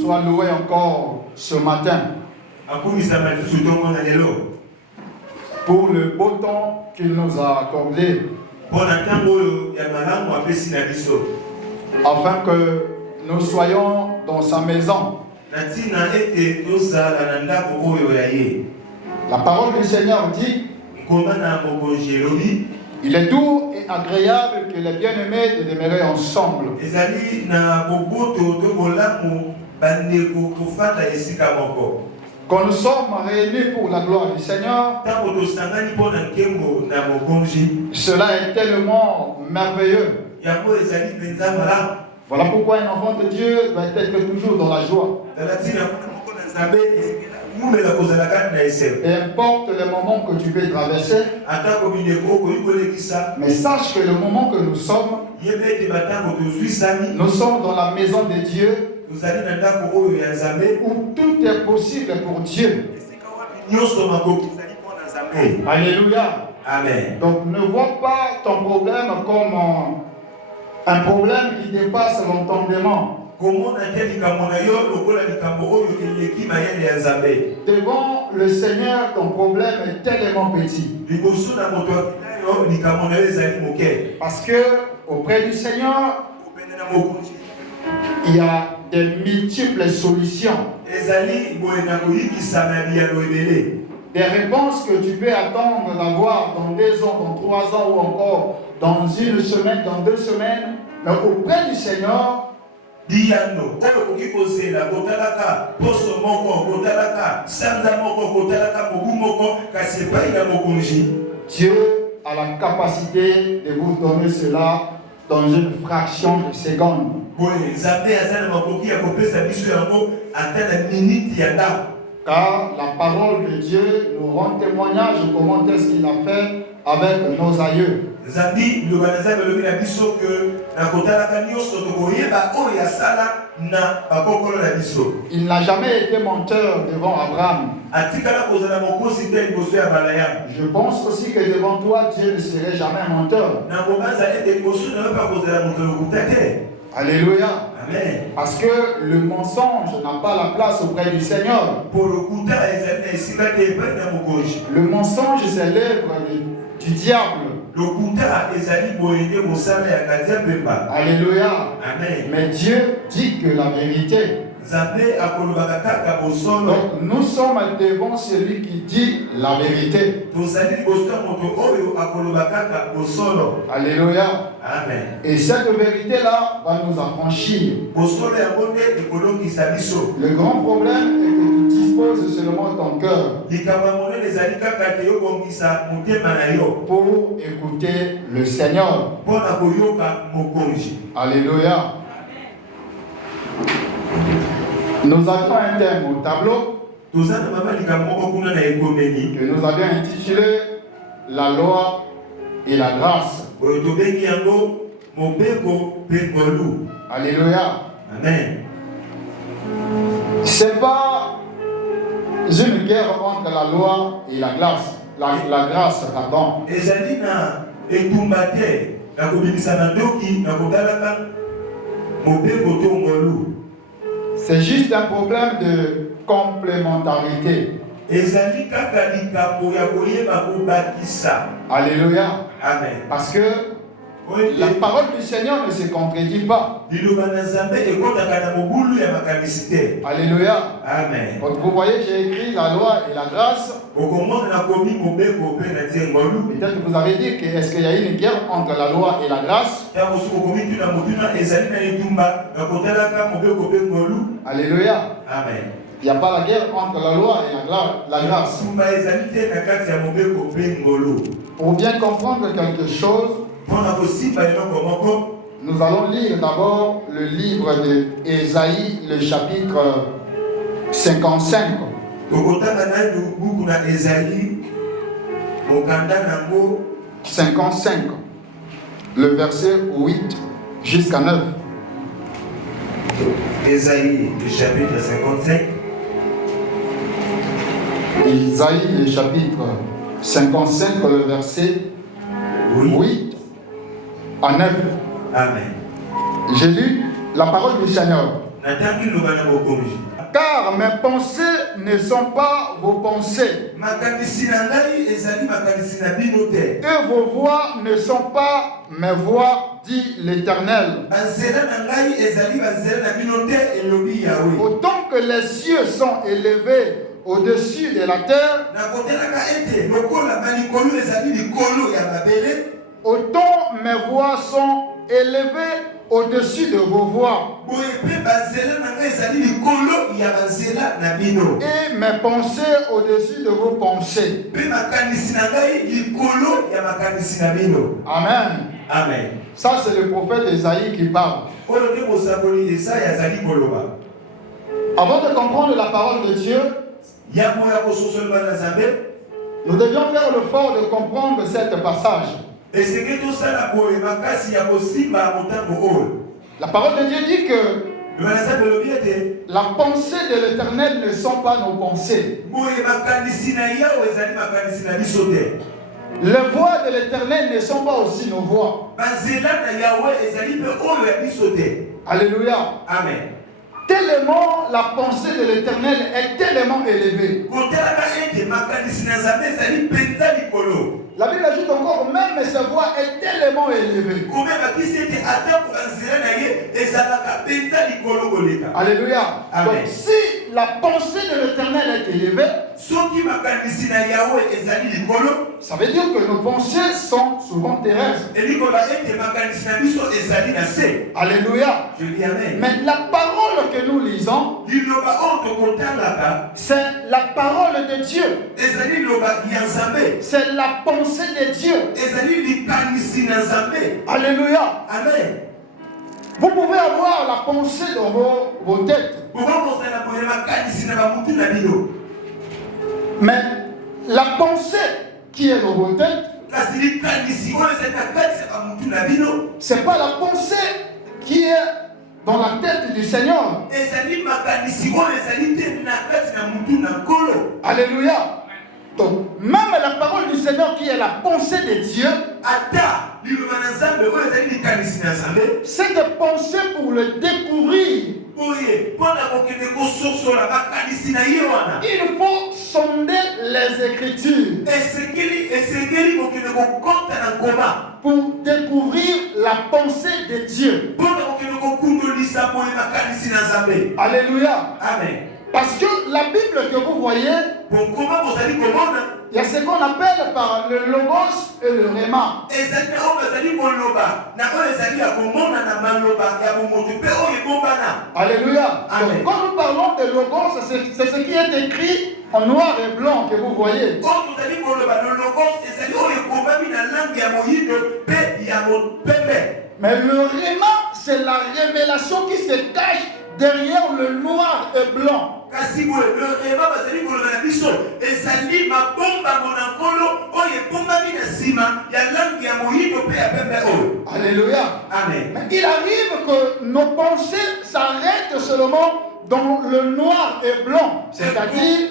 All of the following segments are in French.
Sois loué encore ce matin pour le beau temps qu'il nous a accordé, afin que nous soyons dans sa maison. La parole du Seigneur dit: il est doux et agréable que les bien-aimés de demeurer ensemble. Quand nous sommes réunis pour la gloire du Seigneur, cela est tellement merveilleux. Voilà pourquoi un enfant de Dieu doit être toujours dans la joie. Et importe le moment que tu peux traverser, mais sache que le moment que nous sommes dans la maison de Dieu, où tout est possible pour Dieu. Alléluia. Amen. Donc ne vois pas ton problème comme un problème qui dépasse l'entendement. Devant le Seigneur, ton problème est tellement petit. Parce que auprès du Seigneur, il y a de multiples solutions. Des réponses que tu peux attendre d'avoir dans 2 ans, dans 3 ans ou encore dans 1 semaine, dans 2 semaines. Mais auprès du Seigneur, Dieu a la capacité de vous donner cela dans une fraction de seconde. Car la parole de Dieu nous rend témoignage de comment est-ce qu'il a fait avec nos aïeux. Il n'a jamais été menteur devant Abraham. Je pense aussi que devant toi, Dieu ne serait jamais menteur. Alléluia. Amen. Parce que le mensonge n'a pas la place auprès du Seigneur. Le mensonge, c'est l'œuvre du diable. Alléluia. Amen. Mais Dieu dit que la vérité. Donc nous sommes devant celui qui dit la vérité. Alléluia. Amen. Et cette vérité-là va nous affranchir. Le grand problème est que tu disposes seulement ton cœur pour écouter le Seigneur. Alléluia. Nous avions un thème au tableau que nous avions intitulé La loi et la grâce. Alléluia. Amen. C'est pas une guerre entre la loi et la grâce. La grâce, pardon. C'est juste un problème de complémentarité. Alléluia. Amen. Parce que la parole du Seigneur ne se contredit pas. Alléluia. Amen. Donc vous voyez, j'ai écrit la loi et la grâce. Peut-être que vous avez dit que est-ce qu'il y a une guerre entre la loi et la grâce? Alléluia. Amen. Il n'y a pas la guerre entre la loi et la grâce. Pour bien comprendre quelque chose, nous allons lire d'abord le livre de Ésaïe, le chapitre 55. Le verset 8 jusqu'à 9. Ésaïe, le chapitre 55. Ésaïe, le chapitre 55, le verset 8 à 9. Amen. J'ai lu la parole du Seigneur. Natangi lobana bokonji. Car mes pensées ne sont pas vos pensées. Makanisi na ngai ezali makanisi na bino te. Et vos voix ne sont pas mes voix, dit l'Éternel. Banzela na ngai ezali banzela na bino te elobi Yahweh. Autant que les cieux sont élevés au-dessus de la terre, Nakotelaka ete lokola balikolo ezali likolo ya babele, autant mes voix sont élevées au-dessus de vos voix. boye pe banzela na ngai ezali likolo ya banzela na bino. Et mes pensées au-dessus de vos pensées. Pe makanisi na ngai likolo ya makanisi na bino. Amen. Amen. Ça, c'est le prophète Isaïe qui parle. Oyo te bosakoli Esaya azali koloba. Avant de comprendre la parole de Dieu, Yango ya kososolwa na Nzambe, nous devions faire l'effort de comprendre cet passage. esenge tosala boye makasi ya kosimba motango oyo. La parole de Dieu dit que Lobanasa kolobi ete la pensée de l'Éternel ne sont pas nos pensées. boye makanisi na Yawe ezali makanisi na biso te. Les voix de l'Éternel ne sont pas aussi nos voix. Banzela na Yawe ezali pe oyo ya biso te. Alléluia. Amen. Tellement la pensée de l'Éternel est tellement élevée. Kotelaka ete makanisi na Nzambe ezali penza likolo. La Bible ajoute encore, même sa voix est tellement élevée. Combien bakisi ete ata ko banzela na ye ezalaka penza likolo koleka. Alléluia. Amen. Donc si la pensée de l'Éternel est élevée, Soki makanisi na Yawe ezali likolo, ça veut dire que nos pensées sont souvent terrestres. elikoba ete makanisi na biso ezali na se. Alléluia. Je dis amen. Mais la parole que nous lisons, Liloba oyo tokotalaka c'est la parole de Dieu. ezali liloba ya Nzambe. C'est la pensée de Dieu. Ezali likanisi na Nzambe. Alléluia. Amen. Vous pouvez avoir la pensée dans vos têtes. Bokosala boye makanisi na bamutu na bino. Mais la pensée qui est dans vos têtes, Kasi likanisi oyo ezali na kati ya bamutu na bino. c'est pas la pensée qui est dans la tête du Seigneur. Ezali makanisi oyo ezali te na kati na mutu na nkolo. Alléluia. Donc, même la parole du Seigneur qui est la pensée de Dieu, Ata liloba na Nzambe oyo ezali likanisi na Nzambe. cette pensée pour le découvrir, Boye mpona kokende kososola makanisi na ye wana. il faut sonder les Écritures esengeli kokende kokota na ngoma pour découvrir la pensée de Dieu. mpona kokende kokundolisa boye makanisi na Nzambe. Alléluia. Amen. Parce que la Bible que vous voyez, Bonkoma bozali komona il y a ce qu'on appelle par le Logos et le Réma. ezali na oyo bazali koloba na oyo ezali ya komona na maloba ya bomoto mpe oyo ebombana. Alléluia. Amen. Donc, quand nous parlons de Logos, c'est ce qui est écrit en noir et blanc que vous voyez. oyo tozali koloba lologos ezali oyo ekomami na langue ya moyindo mpe ya mopembe. Mais le Réma, c'est la révélation qui se cache derrière le noir et blanc. Kasi boye lorema bazali koloba na biso ezali mabombamo na nkolo oyo ebombami na nsima ya langue ya moyindo mpe ya pembe oyo. Alléluia. Amen. Mais il arrive que nos pensées s'arrêtent seulement dans le noir et blanc, c'est-à-dire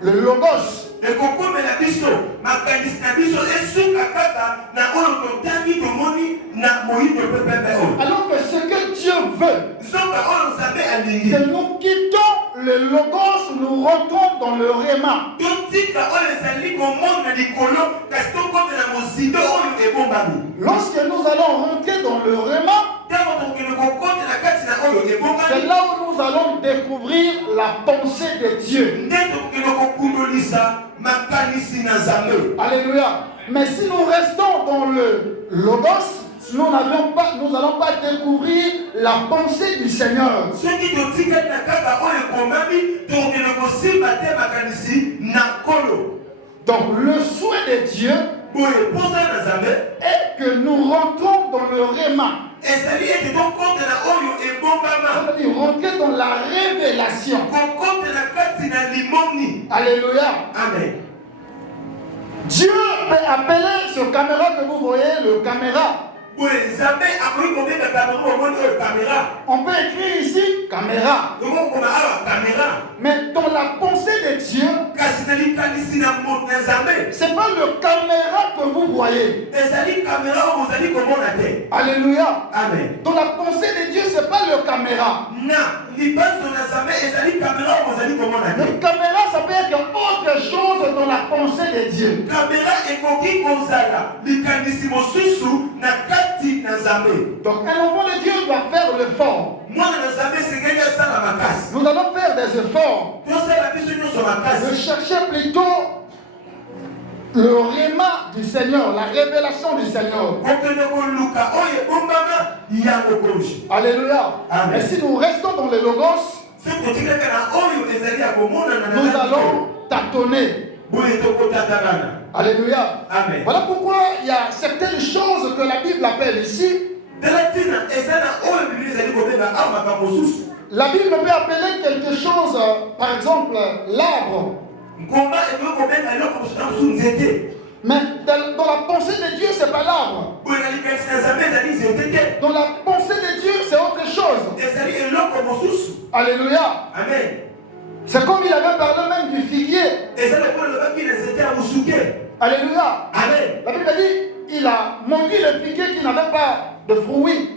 le Logos. ekokomela biso makanisi na biso esuka kaka na oyo totangi tomoni na moyindo mpe pembe oyo. Alors que ce que Dieu veut, nzoka oyo Nzambe alingi c'est nous quittons le Logos, nous rentrons dans le Réma. totika oyo ezali komona likolo kasi tokomela mozindo oyo ebombami. Lorsque nous allons rentrer dans le Réma, ntango tokende kokotela kati na oyo c'est ebombami là où nous allons découvrir la pensée de Dieu. nde tokende kokundolisa makanisi na Nzambe. Alléluia. Mais si nous restons dans le Logos, nous n'allons pas découvrir la pensée du Seigneur. soki totikali na kaka oyo ekomami tokende kosimba te makanisi na nkolo. Donc le souhait de Dieu boye posa na Nzambe est que nous rentrons dans le Réma. ezali ete tokotela oyo ebombama C'est-à-dire rentrer dans la révélation. kokotela kati na limoni. Alléluia. Amen. Dieu peut appeler ce caméra que vous voyez, le caméra. boye Nzambe akoki kobenga kamera omoni oyo kamera. On peut écrire ici caméra. tokokoma awa kamera. Mais dans la pensée de Dieu, kasi na C'est pas le caméra que vous voyez. Alléluia. Amen. Dans la pensée de Dieu, c'est pas le caméra. Le caméra, ça peut être autre chose dans la pensée de Dieu. Donc un enfant de Dieu doit faire l'effort. Nous allons faire des efforts de chercher plutôt le réma du Seigneur, la révélation du Seigneur. Alléluia. Amen. Et si nous restons dans les logos, nous allons tâtonner. Alléluia. Amen. Voilà pourquoi il y a certaines choses que la Bible appelle ici. La Bible peut appeler quelque chose, par exemple, l'arbre. Mais dans la pensée de Dieu, c'est pas l'arbre. Dans la pensée de Dieu, c'est autre chose. Alléluia. Amen. C'est comme il avait parlé même du figuier. Alléluia. Amen. La Bible dit, il a maudit le figuier qui n'avait pas de fruits.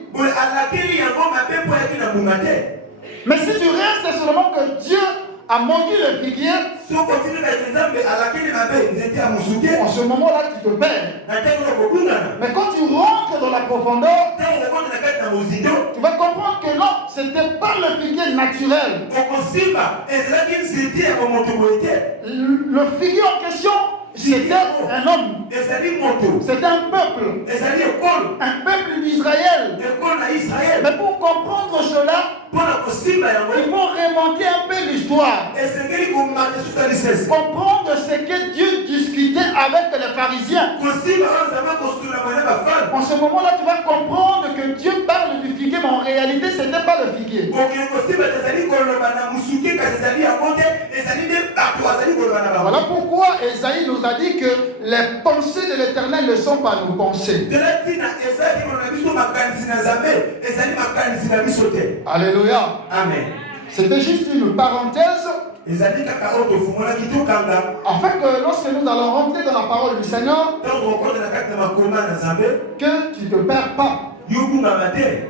Mais si tu restes seulement que Dieu a maudit le figuier, en ce moment-là, tu te perds. Mais quand tu rentres dans la profondeur, tu vas comprendre que non, ce n'était pas le figuier naturel. Le figuier en question, c'était un homme. C'était un peuple. Un peuple d'Israël. Mais pour comprendre cela, il faut remonter un peu l'histoire. Comprendre ce que Dieu discutait avec les pharisiens. En ce moment-là, tu vas comprendre que Dieu parle du figuier, mais en réalité, ce n'était pas le figuier. Voilà pourquoi Esaïe nous a dit que les pensées de l'Éternel ne sont pas nos pensées. Alléluia. Amen. C'était juste une parenthèse afin que lorsque nous allons rentrer dans la parole du Seigneur, que tu ne te perds pas.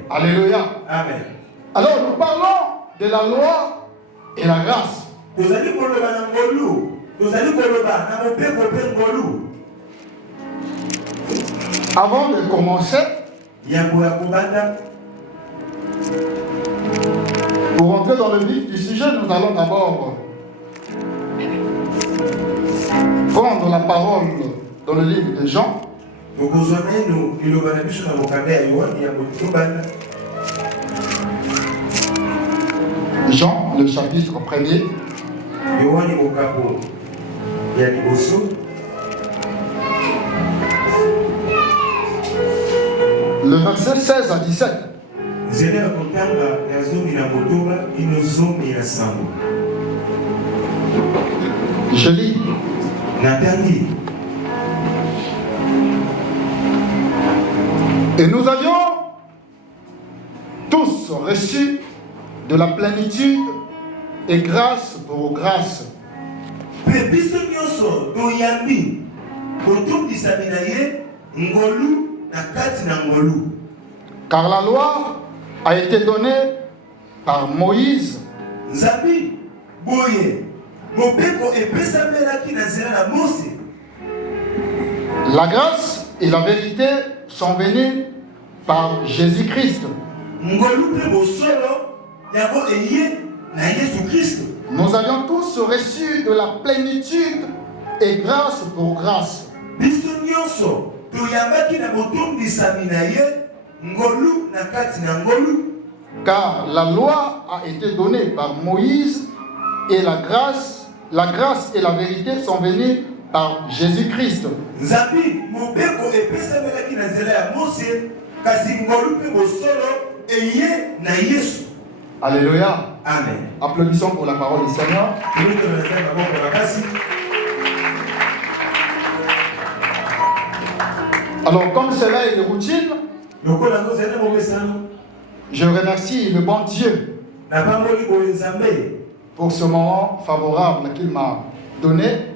Alléluia. Amen. Alors nous parlons de la loi et la grâce. Avant de commencer, pour rentrer dans le vif du sujet, nous allons d'abord prendre la parole dans le livre de Jean. Jean, le chapitre 1er. Le verset 16 à 17. Je lis. Et nous avions tous reçu de la plénitude et grâce pour grâce. Car la loi a été donnée par Moïse. La grâce et la vérité sont venues par Jésus-Christ. Nous avions tous reçu de la plénitude et grâce pour grâce. Car la loi a été donnée par Moïse et la grâce et la vérité sont venues par Jésus-Christ. Alléluia. Amen. Applaudissons pour la parole du Seigneur. Alors, comme cela est de routine, je remercie le bon Dieu pour ce moment favorable qu'il m'a donné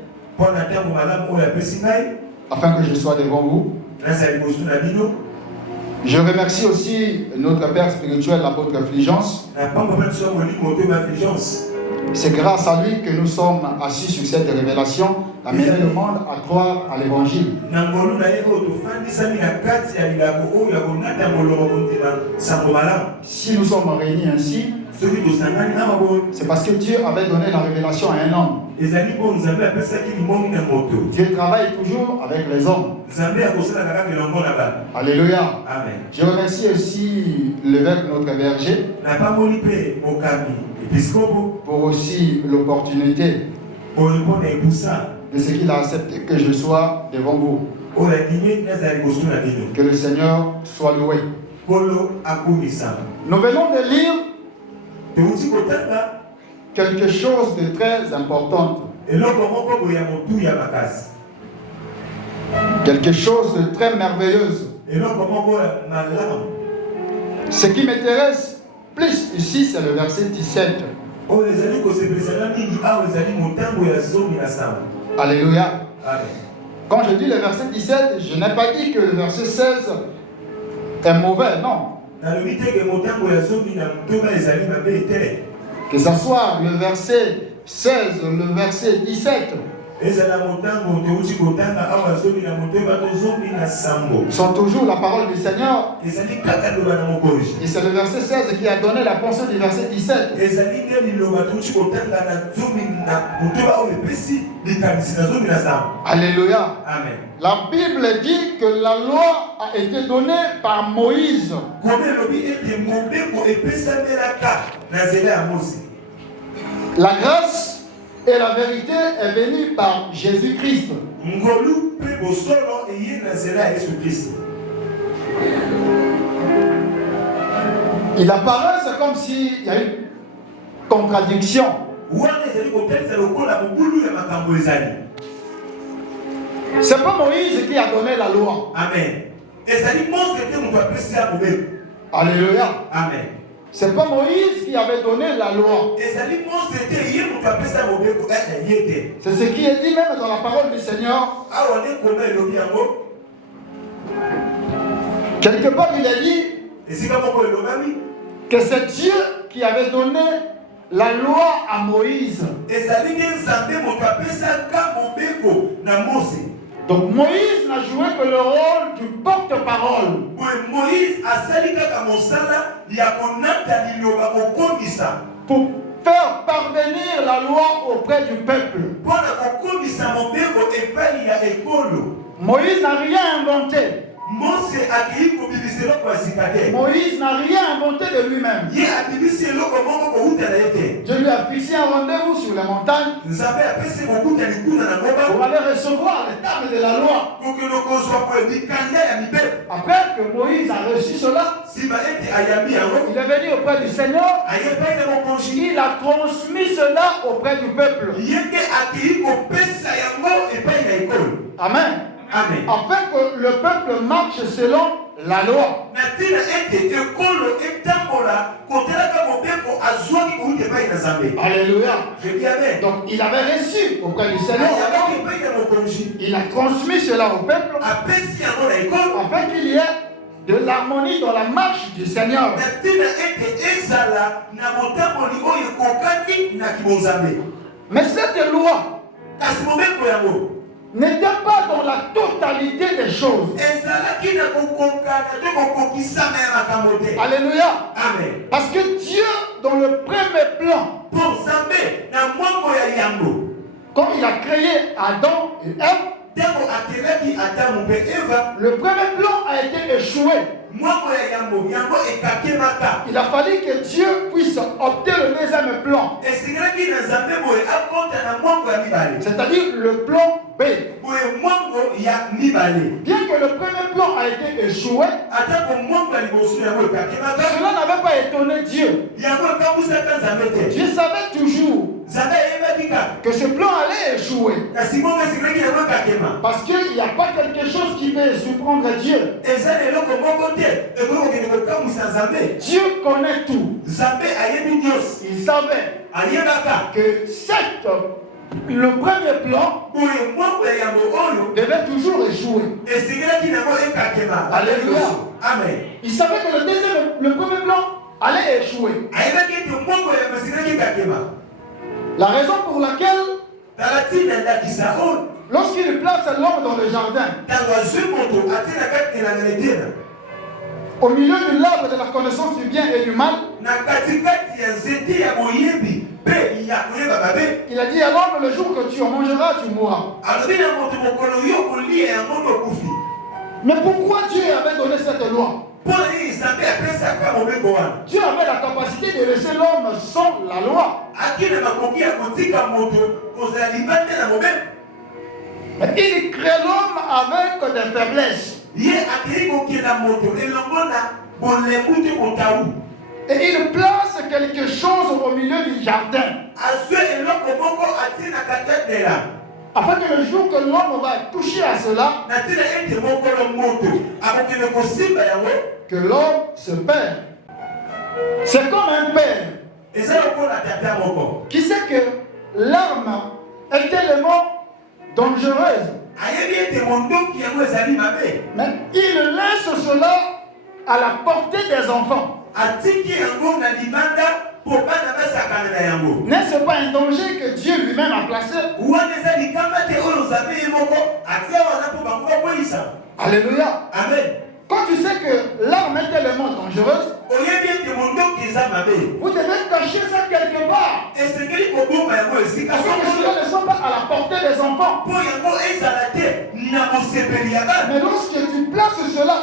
afin que je sois devant vous. Je remercie aussi notre Père spirituel, l'apôtre Fulgence. C'est grâce à lui que nous sommes assis sur cette révélation, amener le monde à croire à l'évangile. Si nous sommes réunis ainsi, c'est parce que Dieu avait donné la révélation à un homme. Dieu travaille toujours avec les hommes. Alléluia. Amen. Je remercie aussi l'évêque, notre berger, pour aussi l'opportunité de ce qu'il a accepté que je sois devant vous. Que le Seigneur soit loué. Nous venons de lire quelque chose de très important. Quelque chose de très merveilleux. Ce qui m'intéresse plus ici, c'est le verset 17. Alléluia. Quand je dis le verset 17, je n'ai pas dit que le verset 16 est mauvais, non. Que ce soit le verset 16, le verset 17, sont toujours la parole du Seigneur. Et c'est le verset 16 qui a donné la pensée du verset 17. Alléluia. Amen. La Bible dit que la loi a été donnée par Moïse. La grâce et la vérité est venue par Jésus-Christ. Il apparaît, c'est comme s'il y a une contradiction. C'est pas Moïse qui a donné la loi. Amen. Alléluia. Amen. C'est pas Moïse qui avait donné la loi. C'est ce qui est dit même dans la parole du Seigneur. Quelque part, il est dit que c'est Dieu qui avait donné la loi à Moïse. Donc Moïse n'a joué que le rôle du porte-parole. Pour faire parvenir la loi auprès du peuple. Moïse n'a rien inventé. Moïse n'a rien inventé de lui-même. Dieu lui a fixé un rendez-vous sur la montagne pour aller recevoir les tables de la loi. Après que Moïse a reçu cela, il est venu auprès du Seigneur. Il a transmis cela auprès du peuple. Amen. Amen. Afin que le peuple marche selon la loi. Alléluia. Donc il avait reçu auprès du Seigneur. Il a transmis cela au peuple afin qu'il y ait de l'harmonie dans la marche du Seigneur. Mais cette loi n'était pas dans la totalité des choses. Alléluia. Amen. Parce que Dieu, dans le premier plan, quand il a créé Adam et Ève, le premier plan a été échoué. Il a fallu que Dieu puisse opter le deuxième plan. C'est-à-dire le plan B. Bien que le premier plan a été échoué, cela n'avait pas étonné Dieu. Dieu savait toujours que ce plan allait échouer. Parce qu'il n'y a pas quelque chose qui peut surprendre Dieu. Dieu connaît tout. Il savait que cette le premier plan devait toujours échouer. Alléluia. Amen. Il savait que le premier plan allait échouer. La raison pour laquelle, lorsqu'il place l'homme dans le jardin, au milieu de l'arbre de la connaissance du bien et du mal, il a dit à l'homme, le jour que tu en mangeras, tu mourras. Mais pourquoi Dieu avait donné cette loi? Dieu avait la capacité de laisser l'homme sans la loi. Mais il crée l'homme avec des faiblesses. Et il place quelque chose au milieu du jardin. Afin que le jour que l'homme va toucher à cela, que l'homme se perd. C'est comme un père qui sait que l'arme est tellement dangereuse. Mais il laisse cela à la portée des enfants. N'est-ce pas un danger que Dieu lui-même a placé? Alléluia. Amen. Quand tu sais que l'arme est tellement dangereuse, vous devez cacher ça quelque part. Parce que cela ne sont pas à la portée des enfants. Mais lorsque tu places cela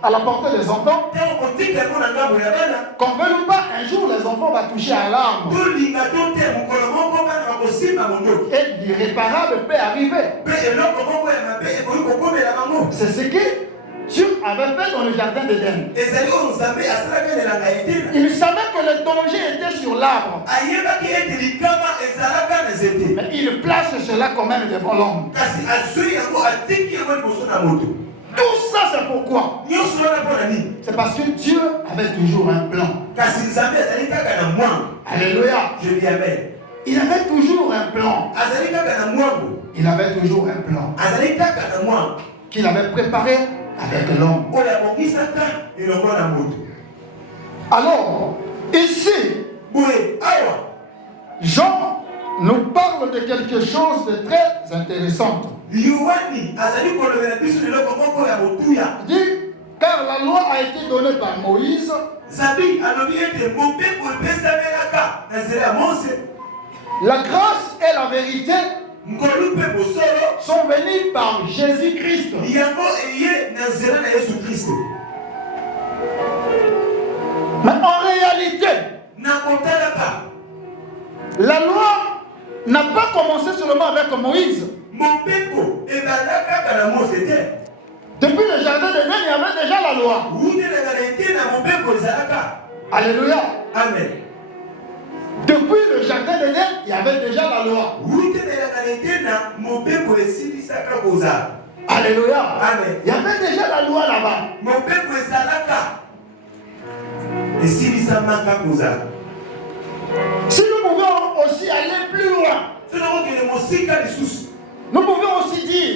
à la portée des enfants, qu'on veut ou pas, un jour les enfants vont toucher à l'arme. Et l'irréparable peut arriver. C'est ce que Dieu avait fait dans le jardin d'Éden. Il savait que le danger était sur l'arbre. Mais il place cela quand même devant l'homme. Tout ça, c'est pourquoi? C'est parce que Dieu avait toujours un plan. Alléluia. Je dis amen. Il avait toujours un plan. Il avait toujours un plan qu'il avait préparé avec l'homme. Alors, ici, Jean nous parle de quelque chose de très intéressant. Il dit, car la loi a été donnée par Moïse, la grâce et la vérité sont venus par Jésus-Christ. Mais en réalité, la loi n'a pas commencé seulement avec Moïse. Depuis le jardin d'Éden, il y avait déjà la loi. Alléluia. Amen. Depuis le jardin d'Éden, il y avait déjà la loi. Alléluia. Amen. Il y avait déjà la loi là-bas. Si nous pouvons aussi aller plus loin, nous pouvons aussi dire,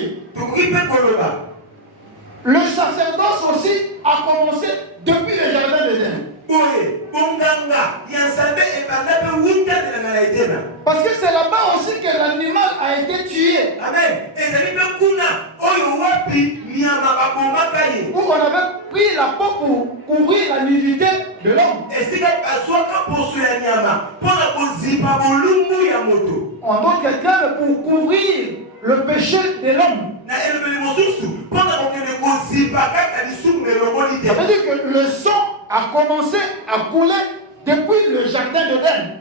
le sacerdoce aussi a commencé depuis le jardin d'Éden. Parce que c'est là-bas aussi que l'animal a été tué. Amen. Où on avait pris la peau pour couvrir la nudité de l'homme. En d'autres termes, pour couvrir le péché de l'homme. Ça veut dire que le sang a commencé à couler depuis le jardin d'Éden.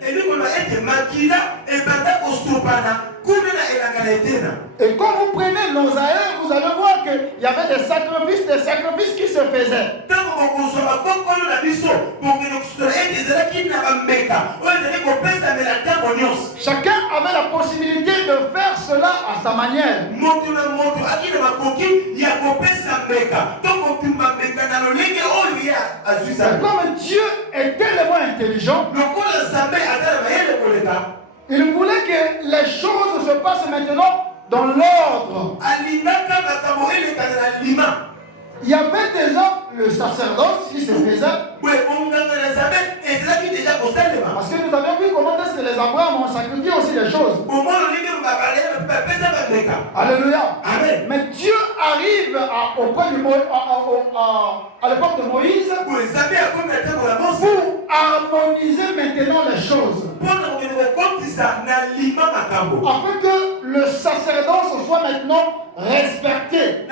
Et quand vous prenez nos aïeux, vous allez voir qu'il y avait des sacrifices qui se faisaient. Chacun avait la possibilité de faire cela à sa manière. Comme Dieu est tellement intelligent, il voulait que les choses passe maintenant dans l'ordre. Il y avait déjà le sacerdoce qui se faisait. Parce que nous avions vu comment est-ce que les Abraham ont sacrifié aussi les choses. Alléluia. Amen. Mais Dieu arrive à l'époque de Moïse pour harmoniser maintenant les choses. Afin que le sacerdoce soit maintenant respecté.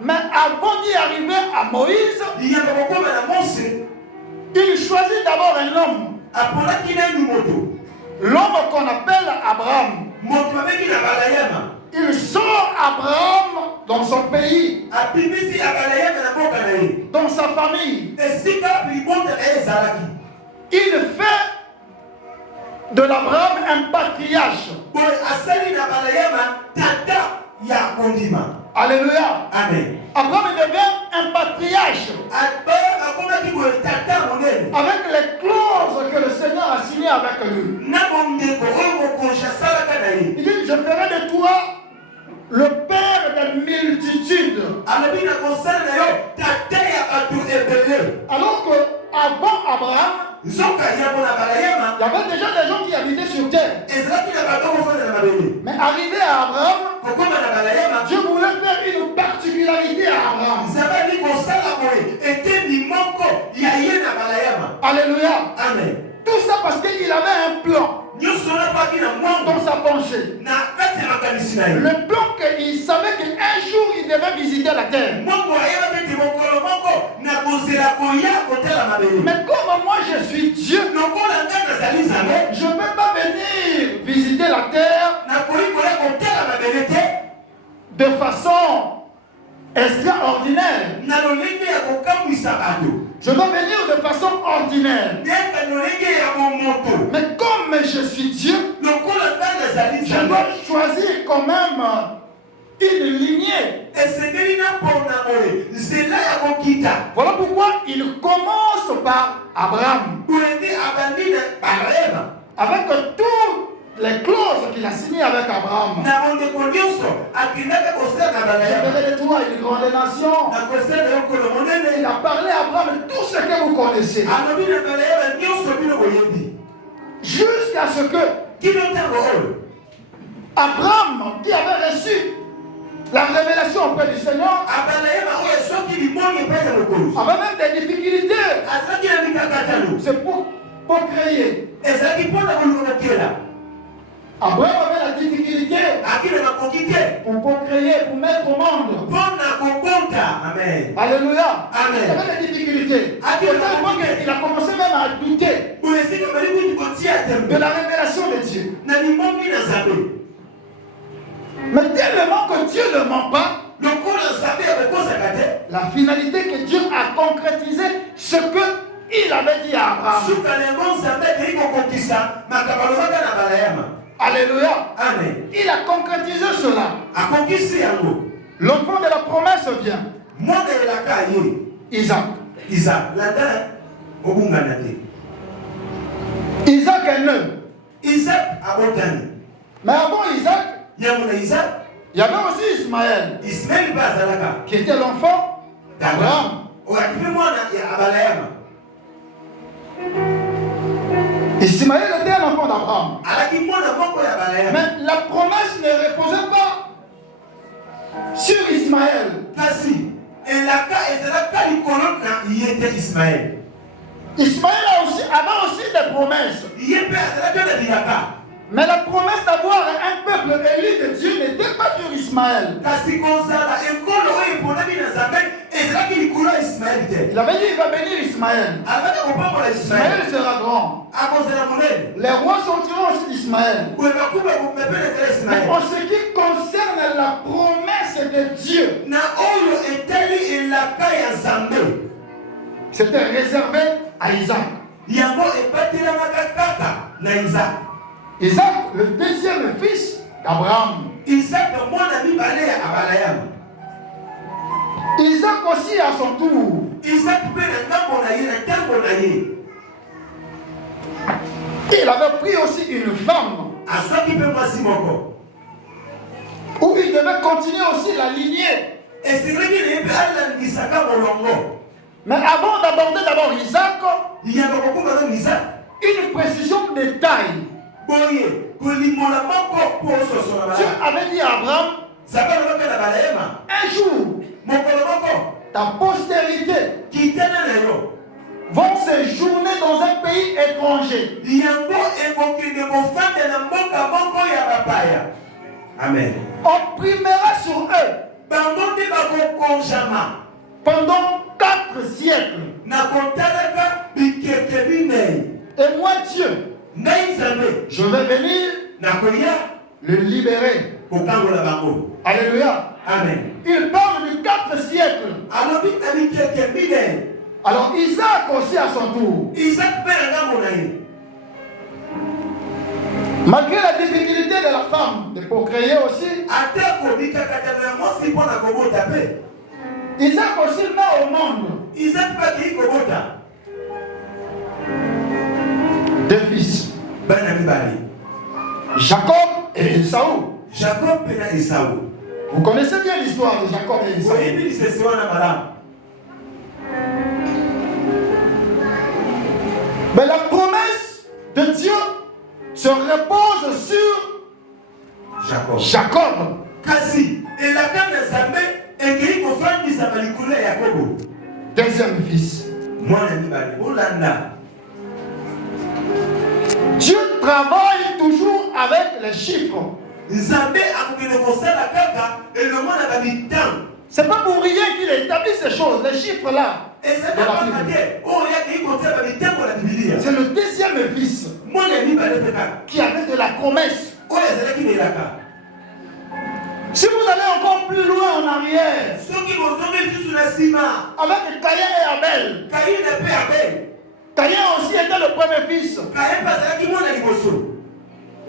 Mais avant d'y arriver à Moïse, il choisit d'abord un homme. L'homme qu'on appelle Abraham. Il sort Abraham dans son pays, dans sa famille. Il fait de l'Abraham un patriarche. Alléluia. Amen. Abraham devient un patriarche avec les clauses que le Seigneur a signées avec lui. Il dit, je ferai de toi le père des multitudes. Alors qu'avant Abraham, il y avait déjà des gens qui habitaient sur terre. Mais arrivé à Abraham, Dieu voulait faire une particularité à Abraham. Alléluia. Amen. Tout ça parce qu'il avait un plan dans sa pensée. Le plan qu'il savait qu'un jour il devait visiter la terre. Mais comme moi je suis Dieu, je ne peux pas venir visiter la terre de façon extraordinaire. Je dois venir de façon ordinaire. Mais comme je suis Dieu, je dois choisir quand même une lignée. Voilà pourquoi il commence par Abraham. Avec toutes les clauses qu'il a signées avec Abraham. Je ferai de toi une grande nation. Il a parlé à Abraham de tout ce que vous connaissez. Jusqu'à ce que Abraham, qui avait reçu la révélation auprès du Seigneur, avait même des difficultés. C'est pour créer. Abraham avait la difficulté pour créer, pour mettre au monde. Amen. Alléluia. Amen. Il avait des difficultés. Il a commencé même à douter de la révélation de Dieu. Mais tellement que Dieu ne ment pas, la finalité que Dieu a concrétisé ce qu'il avait dit à Abraham. Alléluia. Amen. Il a concrétisé cela. L'enfant de la promesse vient. Isaac. Isaac est né. Mais avant Isaac, il y avait aussi Ismaël, qui était l'enfant d'Abraham. Ismaël était un enfant d'Abraham. Mais la promesse ne reposait pas sur Ismaël. Ismaël avait aussi des promesses. Mais la promesse d'avoir un peuple élu de Dieu n'était pas sur Ismaël. Il avait dit il va bénir Ismaël. Ismaël sera grand. Les rois sortiront aussi d'Ismaël. Mais en ce qui concerne la promesse de Dieu, c'était réservé à Isaac. Isaac, le deuxième fils d'Abraham. Isaac aussi à son Il avait pris aussi une femme où il devait continuer aussi la lignée. Mais avant d'aborder d'abord Isaac, une précision de taille. Dieu avait dit à Abraham, un jour, ta postérité vont séjourner dans un pays étranger. Amen. On primera sur eux pendant 4 siècles. Et moi, Dieu, je vais venir le libérer. Alléluia. Amen. Il parle de 4 siècles. Alors Isaac aussi à son tour. Malgré la difficulté de la femme de procréer aussi, Isaac aussi met au monde deux fils, Jacob et Esaü. Vous connaissez bien l'histoire de Jacob et Esaü. Mais la promesse de Dieu se repose sur Jacob. Deuxième fils. Dieu travaille toujours avec les chiffres. C'est pas pour rien qu'il établit ces choses, les chiffres là. C'est le deuxième fils qui avait de la promesse. Si vous allez encore plus loin en arrière, avec Caïn et Abel, Caïn aussi était le premier fils.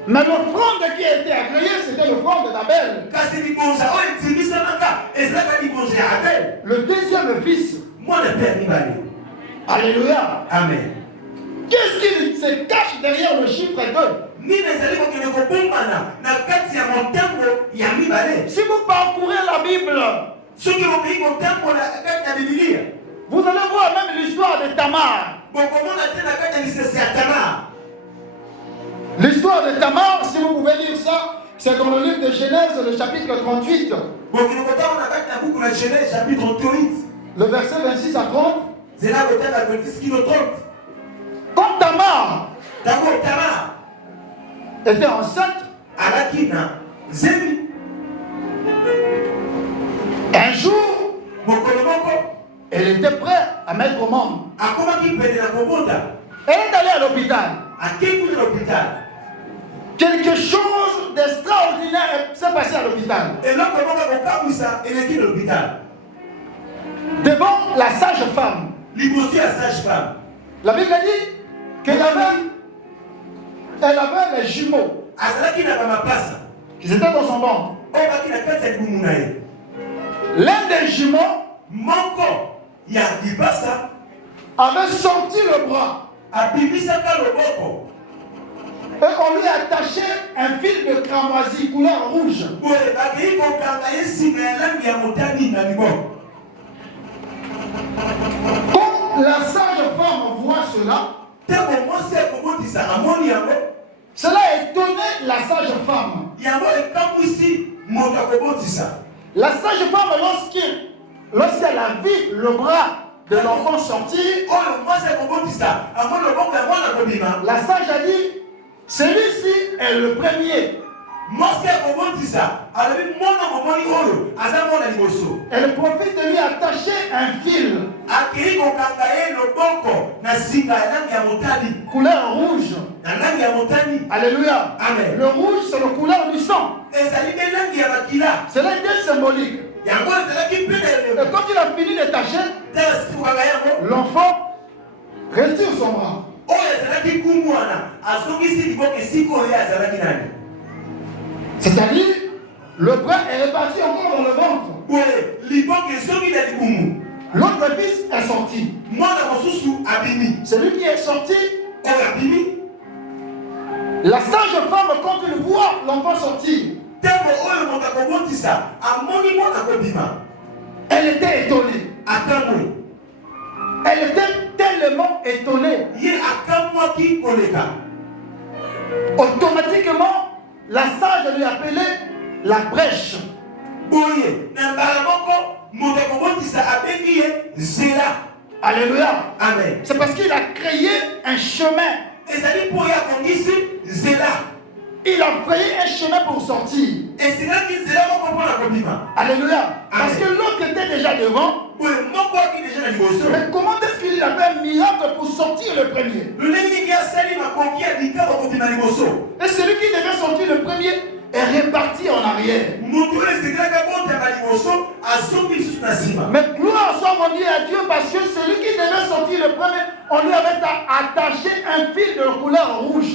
Mais l'offrande qui était agréée, c'était l'offrande d'Abel. Le deuxième fils. Alléluia. Amen. Qu'est-ce qui se cache derrière le chiffre 2? Si vous parcourez la Bible, vous allez voir même l'histoire de Tamar. L'histoire de Tamar, si vous pouvez lire ça, c'est dans le livre de Genèse, le chapitre 38. Le verset 26 à 30. Quand Tamar était enceinte, un jour, elle était prête à mettre au monde. Elle est allée à l'hôpital. Quelque chose d'extraordinaire s'est passé à l'hôpital. Devant la sage-femme. La Bible dit qu'elle avait les jumeaux qui étaient dans son ventre. L'un des jumeaux avait sorti le bras. Et on lui a attaché un fil de cramoisi couleur rouge. Quand la sage-femme voit cela, cela a étonné la sage-femme. La sage-femme, lorsqu'elle a vu le bras de l'enfant sortir, la sage a dit, celui-ci est le premier. Elle profite de lui attacher un fil couleur rouge. Alléluia. Amen. Le rouge, c'est la couleur du sang. Cela était symbolique. Et quand il a fini de tâcher, l'enfant retire son bras. C'est-à-dire, le bras est reparti encore dans le ventre. L'autre fils est sorti. Celui qui est sorti La sage femme, quand elle voit l'enfant sortir, elle était étonnée. Elle était tellement étonnée. Automatiquement, la sage lui appelait la brèche. Alléluia. Amen. C'est parce qu'il a créé un chemin. Il a créé un chemin pour sortir. Alléluia. Parce que l'autre était déjà devant. Mais comment est-ce qu'il a fait un miracle pour sortir le premier? Et celui qui devait sortir le premier est réparti en arrière. Mais gloire soit rendue à Dieu parce que celui qui devait sortir le premier, on lui avait attaché un fil de couleur rouge.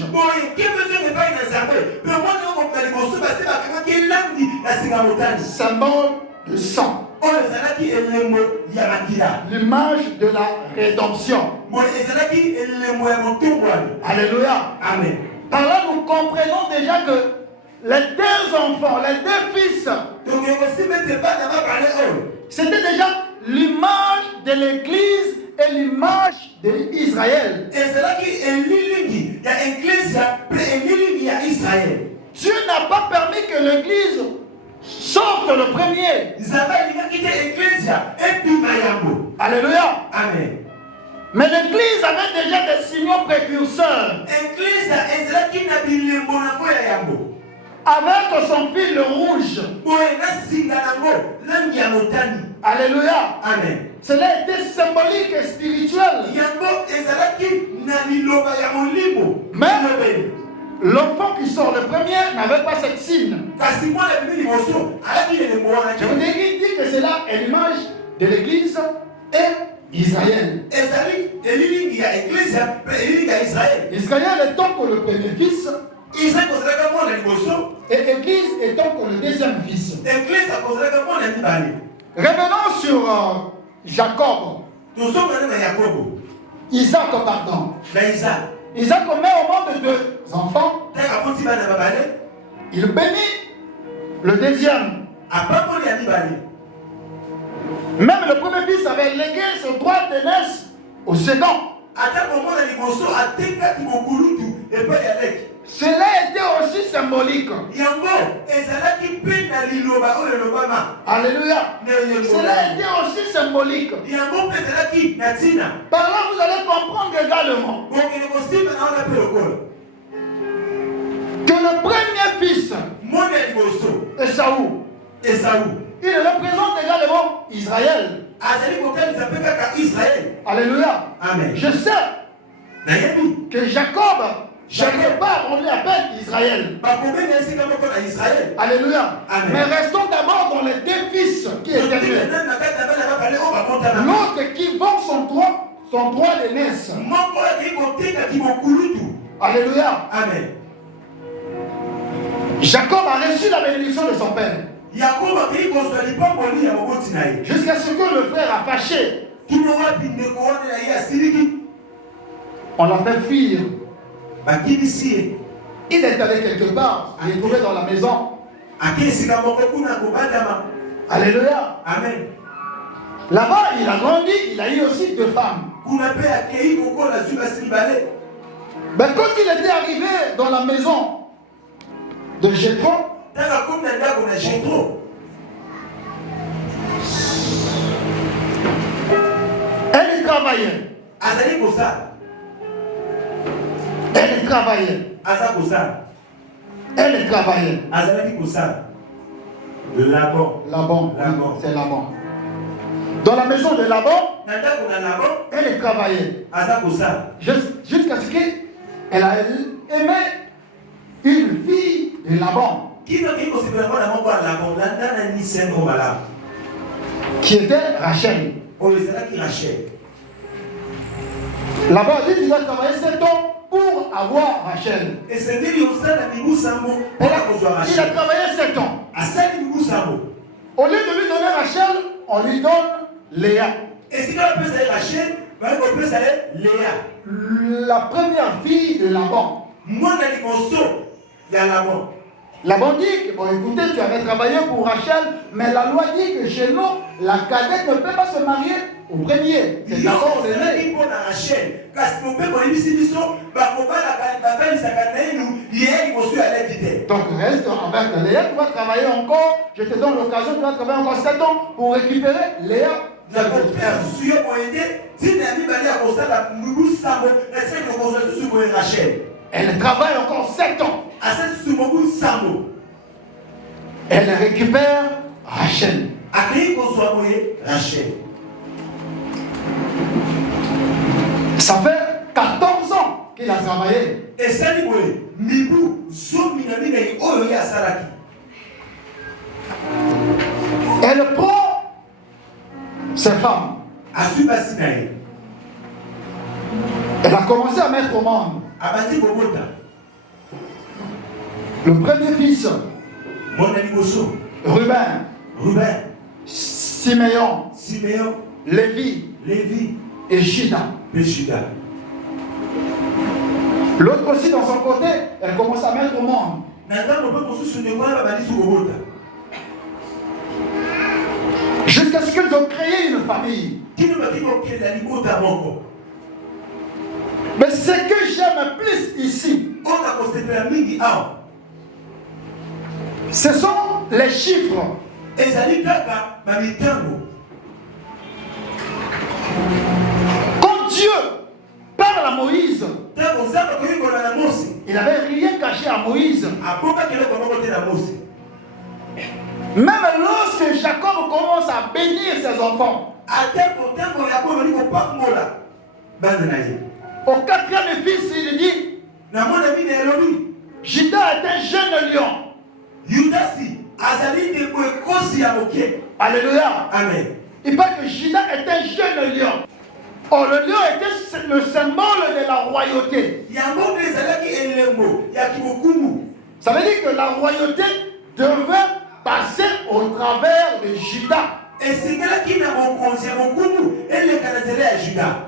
Symbole de sang. L'image de la rédemption. Alléluia. Amen. Par là, nous comprenons déjà que les deux enfants, les deux fils, c'était déjà l'image de l'Église et l'image d'Israël. Dieu n'a pas permis que l'Église sorte le premier. Alléluia. Amen. Mais l'Église avait déjà des signaux précurseurs. Avec son fil rouge. Alléluia. Amen. Cela était symbolique et spirituel. Mais l'enfant qui sort le premier n'avait pas cette signe. Je vous ai dit que cela est l'image de l'Église et d'Israël. Israël étant pour le premier fils, et l'Église étant pour le deuxième fils. Revenons sur Jacob. Isaac, pardon. Isaac met au monde deux enfants. Il bénit le deuxième. Même le premier fils avait légué ce droit d'aînesse au second. Cela était aussi symbolique. Alléluia. Cela était aussi symbolique. Par là, vous allez comprendre également que le premier fils, Esaü, il représente également Israël. Alléluia. Amen. Je sais que Jacob, quelque part, on lui appelle Israël. Alléluia. Amen. Mais restons d'abord dans les deux fils qui étaient nés. L'autre qui vend son droit d'aînesse. Alléluia. Amen. Jacob a reçu la bénédiction de son père. Jusqu'à ce que le frère a fâché. On l'a fait fuir. Il est allé quelque part, il est trouvé dans la maison. Alléluia. Amen. Là-bas, il a grandi, il a eu aussi deux femmes. Mais quand il était arrivé dans la maison de Jéthro, elle y travaillait. Elle y travaillait. Elle y travaillait. Laban. C'est Laban. Dans la maison de Laban, elle y travaillait. Jusqu'à ce qu'elle a aimé une fille de Laban. Qui était Rachel. Laban a dit qu'il a travaillé 7 ans pour avoir Rachel. Il a travaillé 7 ans. Au lieu de lui donner Rachel, on lui donne Léa. La première fille de Laban. Laban dit que, bon écoutez, tu avais travaillé pour Rachel, mais la loi dit que chez nous, la cadette ne peut pas se marier au premier. C'est d'abord l'aîné. Donc reste avec Léa, tu vas travailler encore, je te donne l'occasion, tu vas travailler encore 7 ans pour récupérer Léa. Elle travaille encore 7 ans. Elle récupère Rachel. Ça fait 14 ans qu'il a travaillé. Elle prend ses femmes. Elle a commencé à mettre au monde. Le premier fils, Ruben, Siméon, Lévi et Juda. L'autre aussi, dans son côté, elle commence à mettre au monde. Jusqu'à ce qu'ils ont créé une famille. Mais ce que j'aime plus ici, ce sont les chiffres. Quand Dieu parle à Moïse, il n'avait rien caché à Moïse. Même lorsque Jacob commence à bénir ses enfants, au 4e fils, il dit, Juda est un jeune lion. Alléluia. Amen. Il parle que Juda est un jeune lion. Oh, le lion était le symbole de la royauté. Ça veut dire que la royauté devait passer au travers de Juda.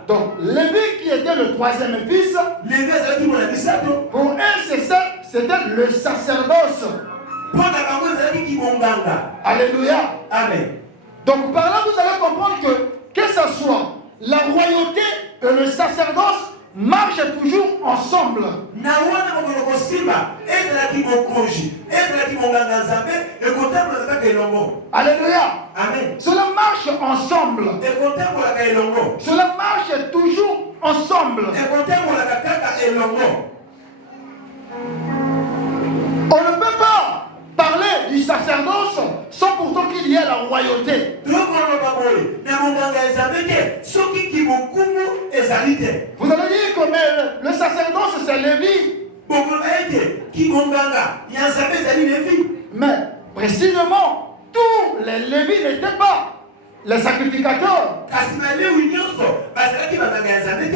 Donc, Lévi qui était le 3e fils, pour eux c'était le sacerdoce. Alléluia. Amen. Donc par là vous allez comprendre que ce soit la royauté et le sacerdoce marchent toujours ensemble. Alléluia. Amen. Cela marche ensemble. Cela marche toujours ensemble. On ne peut pas parler du sacerdoce sans pourtant qu'il y ait la royauté. Vous allez dire que le sacerdoce c'est Lévi. Mais précisément, tous les Lévis n'étaient pas les sacrificateurs.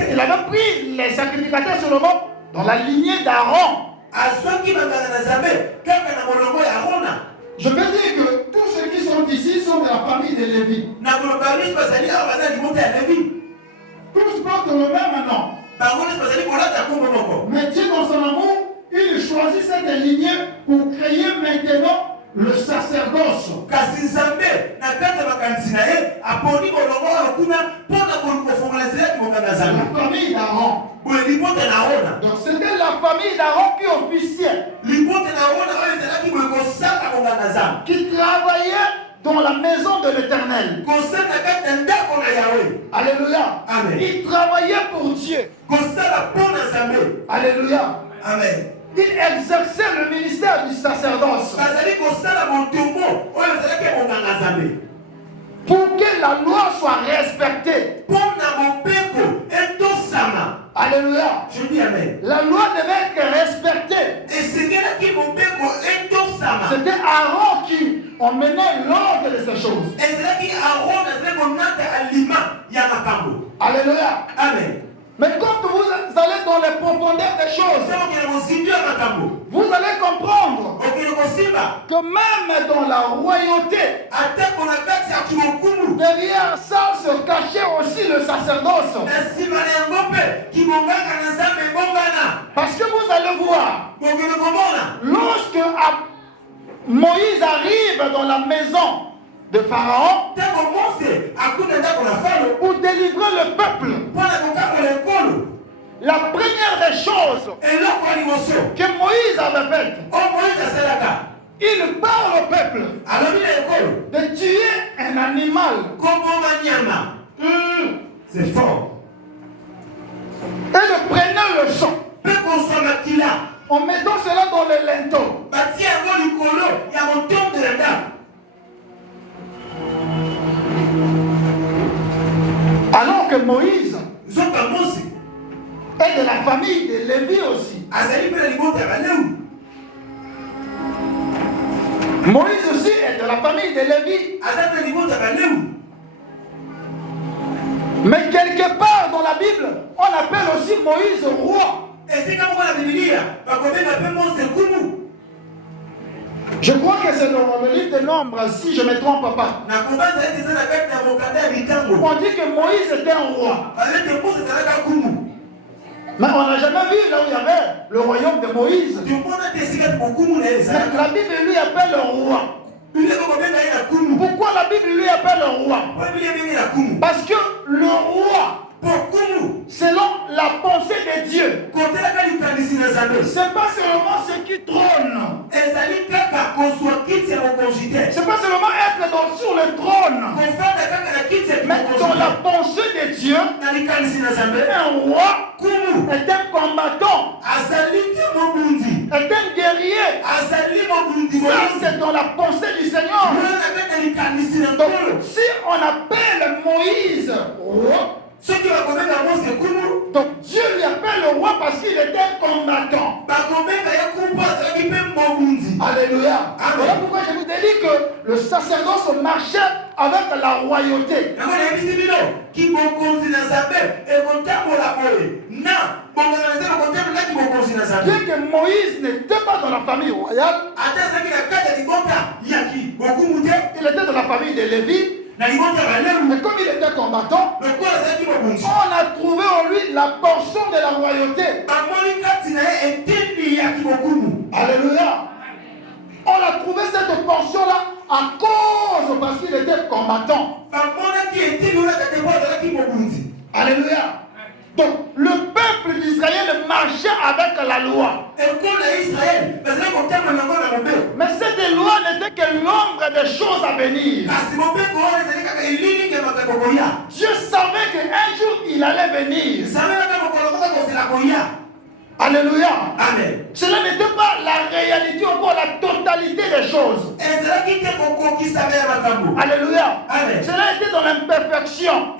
Il avait pris les sacrificateurs seulement dans la lignée d'Aaron. Je veux dire que tous ceux qui sont ici sont de la famille de Lévi. Tous portent le même nom. Mais Dieu, dans son amour, il choisit cette lignée pour créer maintenant le sacerdoce. La famille d'Aaron. Donc c'était la famille d'Aaron qui officiait, qui travaillait dans la maison de l'Éternel. Alléluia. Amen. Il travaillait pour Dieu. Alléluia. Amen. Il exerçait le ministère du sacerdoce. Pour que la loi soit respectée. Alléluia. Je dis amen. La loi devait être respectée. C'était Aaron qui emmenait l'ordre de ces choses. Alléluia. Amen. Mais quand vous allez dans les profondeurs des choses, vous allez comprendre que même dans la royauté, derrière ça se cachait aussi le sacerdoce. Parce que vous allez voir de Pharaon pour délivrer le peuple. La première des choses que Moïse avait faites, il parle au peuple de tuer un animal. C'est fort. Et de prendre le sang en mettant cela dans le linteau. Alors que Moïse est de la famille de Lévi aussi. Moïse aussi est de la famille de Lévi. Mais quelque part dans la Bible, on appelle aussi Moïse roi. Je crois que c'est dans le livre des Nombres, si je ne me trompe pas. On dit que Moïse était un roi. Mais on n'a jamais vu là où il y avait le royaume de Moïse. Mais la Bible lui appelle le roi. Pourquoi la Bible lui appelle le roi? Parce que le roi, selon la pensée de Dieu, c'est pas seulement ce qui trône. C'est pas seulement être sur le trône. Mais dans la pensée de Dieu, un roi est un combattant, est un guerrier. Ça, c'est dans la pensée du Seigneur. Donc, si on appelle Moïse roi, donc Dieu lui appelle le roi parce qu'il était un combattant. Alléluia. Voilà pourquoi je vous ai dit que le sacerdoce marchait avec la royauté. Bien que Moïse n'était pas dans la famille royale, il était dans la famille de Lévi. Mais comme il était combattant, on a trouvé en lui la portion de la royauté. Alléluia. On a trouvé cette portion-là à cause parce qu'il était combattant. Alléluia. Donc, le peuple d'Israël marchait avec la loi. Mais cette loi n'était que l'ombre des choses à venir. Dieu savait qu'un jour il allait venir. Alléluia. Amen. Cela n'était pas la réalité, encore la totalité des choses. Alléluia. Amen. Cela était dans l'imperfection.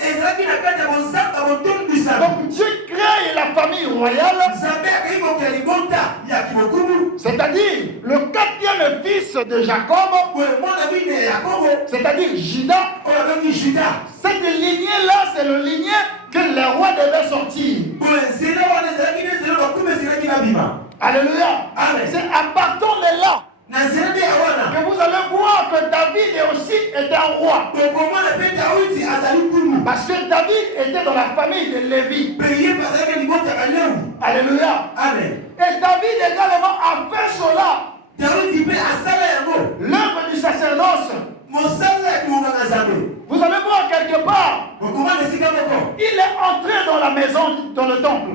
Donc Dieu crée la famille royale. C'est-à-dire le quatrième fils de Jacob. C'est-à-dire Judas. Cette lignée-là, c'est le ligné que les rois devaient sortir. Alléluia. C'est à partir de là que vous allez voir que David aussi était un roi. Parce que David était dans la famille de Lévi. Alléluia. Et David également a fait cela. L'œuvre du sacerdoce. Vous allez voir quelque part. Il est entré dans la maison, dans le temple.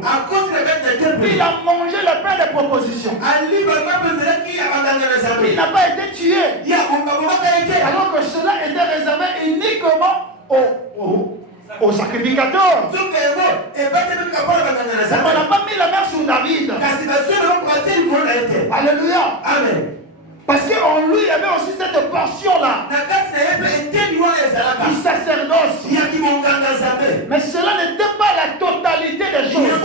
Il a mangé le pain de proposition. Il n'a pas été tué. Alors que cela était réservé uniquement aux sacrificateurs. On n'a pas mis la main sur David. Alléluia. Amen. Parce qu'en lui, il y avait aussi cette portion-là du sacerdoce. Mais cela n'était pas la totalité des choses.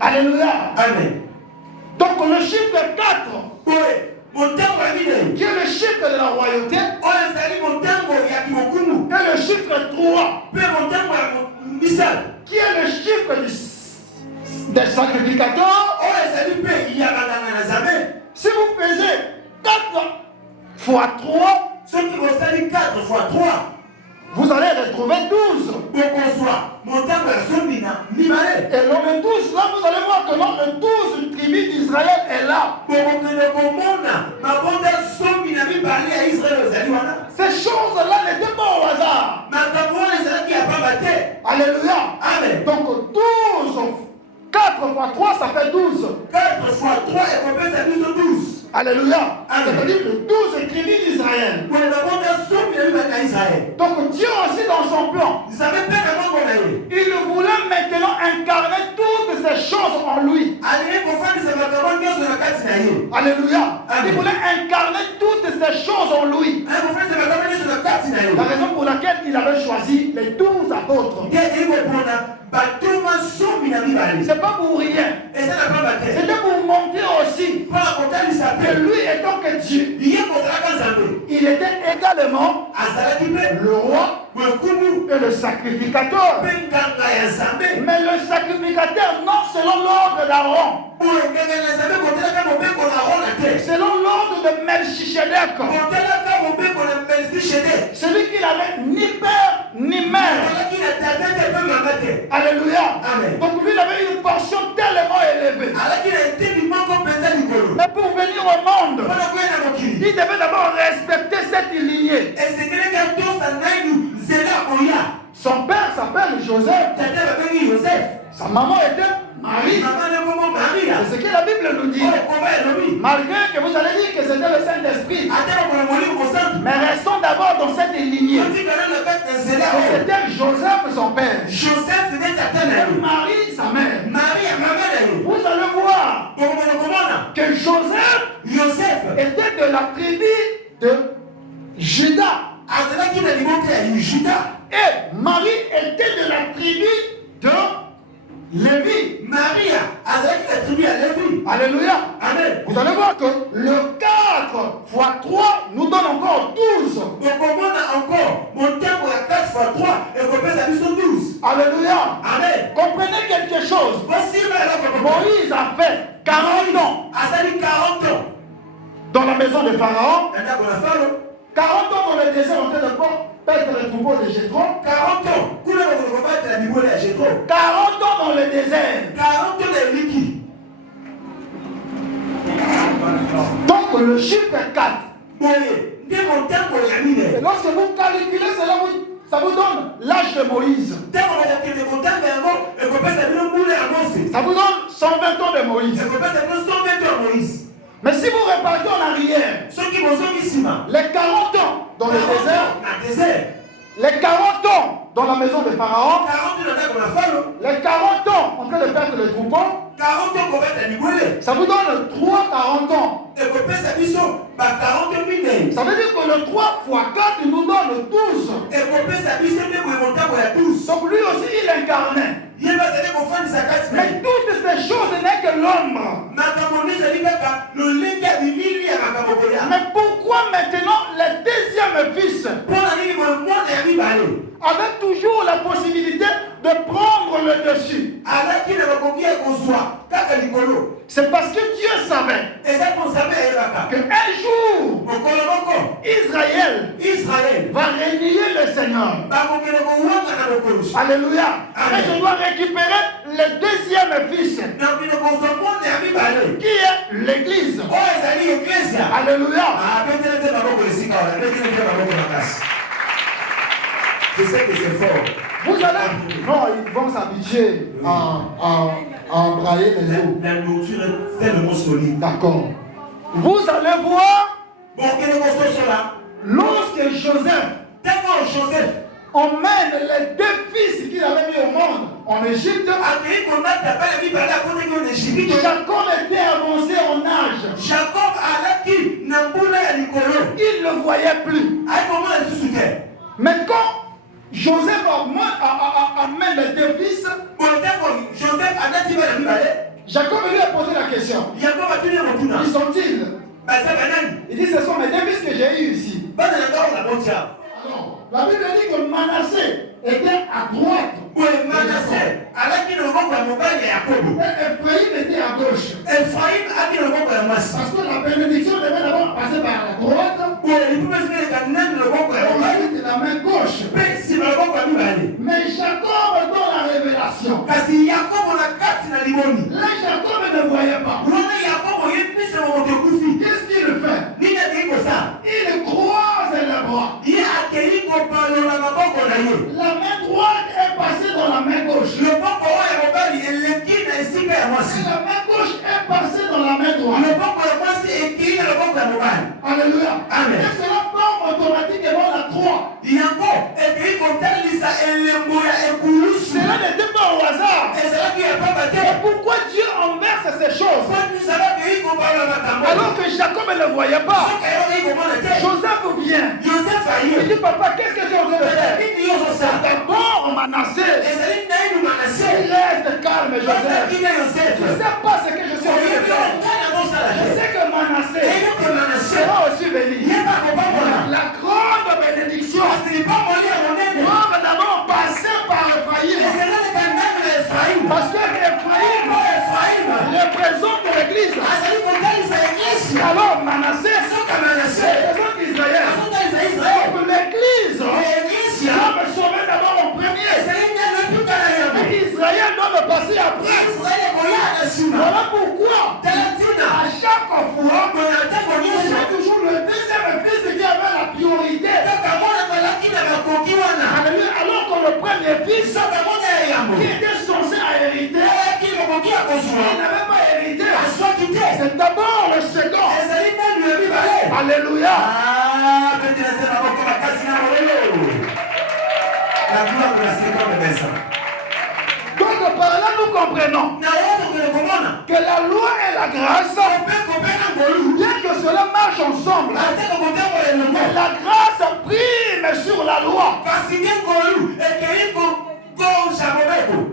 Alléluia. Amen. Donc le chiffre 4, qui est le chiffre de la royauté, et le chiffre 3, qui est le chiffre des sacrificateurs. Si vous faisiez 4 fois 3, vous allez retrouver 12. Et dans le 12, là, vous allez voir que dans le 12 tribus d'Israël est là. Ces choses-là n'étaient pas au hasard. Alléluia. Amen. Donc 12, 4 fois 3, ça fait 12. 4 fois 3 est 12. Alléluia. Amen. C'est-à-dire le 12 tribus d'Israël. Donc Dieu aussi dans son plan, il voulait maintenant incarner toutes ces choses en lui. Alléluia. Amen. Il voulait incarner toutes ces choses en lui. La raison pour laquelle il avait choisi les 12 apôtres. C'est pas pour rien. C'était pour montrer aussi que lui étant que Dieu, il était également le roi et le sacrificateur. Mais le sacrificateur non selon l'ordre d'Aaron, selon l'ordre de Melchisedec. Celui qui n'avait ni père ni mère. Alléluia. Amen. Donc lui il avait une portion tellement élevée. Mais pour venir au monde, il devait d'abord respecter cette lignée. Son père s'appelle Joseph. Sa maman était Marie. C'est ce que la Bible nous dit. Malgré que vous allez dire que c'était le Saint-Esprit. Mais restons d'abord dans cette lignée. C'était Joseph son père. Et Marie sa mère. Vous allez voir que Joseph était de la tribu de Juda. Et Marie était de la tribu de Lévi. Alléluia. Amen. Vous allez voir que le 4 fois 3 nous donne encore 12. Alléluia. Amen. Comprenez quelque chose. Moïse a fait 40 ans dans la maison de Pharaon. 40 ans dans le désert en train de perdre le troupeau de Jéthro. 40 ans. 40 ans dans le désert. Donc le chiffre 4. Et lorsque vous calculez cela, ça vous donne l'âge de Moïse. Ça vous donne 120 ans de Moïse. Mais si vous repartez en arrière, les 40 ans dans le désert, les 40 ans dans la maison de Pharaon, les 40 ans en train de perdre le troupeau, ça vous donne 40 ans. Ça veut dire que le 3 fois 4 nous donne 12. Donc lui aussi il incarnait. Mais toutes ces choses n'est que l'ombre. Mais pourquoi maintenant le deuxième fils avait toujours la possibilité de prendre le dessus? C'est parce que Dieu savait qu'un jour Israël va régner le Seigneur. Alléluia. Et je dois récupérer le deuxième fils qui est l'Église. Alléluia. Je sais que c'est fort. Vous allez... Non, ils vont s'habituer à embrayer les eaux. La nourriture est tellement solide. D'accord. Vous allez voir, lorsque Joseph emmène les deux fils qu'il avait mis au monde en Égypte, Jacob était avancé en âge. Il ne le voyait plus. Mais quand Joseph amène les deux fils, Jacob lui a posé la question. Qui sont-ils? Il dit, ce sont mes deux fils que j'ai eus ici. Alors, la Bible dit que Manassé était à droite. Et Ephraïm était à gauche. Parce que la bénédiction devait d'abord passer par la droite. Ensuite la main gauche. Mais Jacob dans la révélation. Là Jacob ne voyait pas. Qu'est-ce qu'il fait? Il La main droite est passée dans la main gauche. Et la main gauche est passée dans la main droite. Alléluia. Amen. Et cela forme automatiquement la croix. Cela n'était pas au hasard. Et pourquoi Dieu inverse ces choses? Alors que Jacob ne le voyait pas. Joseph vient. Il dit, papa, qu'est-ce que tu es en train de faire? D'abord, Manassé. Il reste calme, Joseph. Je ne sais pas ce que je suis en train de faire. Je sais que Manassé sera aussi béni. La grande bénédiction doit d'abord passer par Ephraïm. Parce que Ephraïm représente l'Église. Alors Manassé représente Israël. Donc l'Église doit me sauver d'abord en premier. Et Israël doit me passer après. Voilà pourquoi à chaque fois, c'est toujours le deuxième fils qui avait la priorité. Alors que le premier fils qui était censé hériter, il n'avait pas hérité. C'est d'abord le second. Alléluia. Donc par là nous comprenons que la loi et la grâce, bien que cela marche ensemble, mais la grâce prime sur la loi.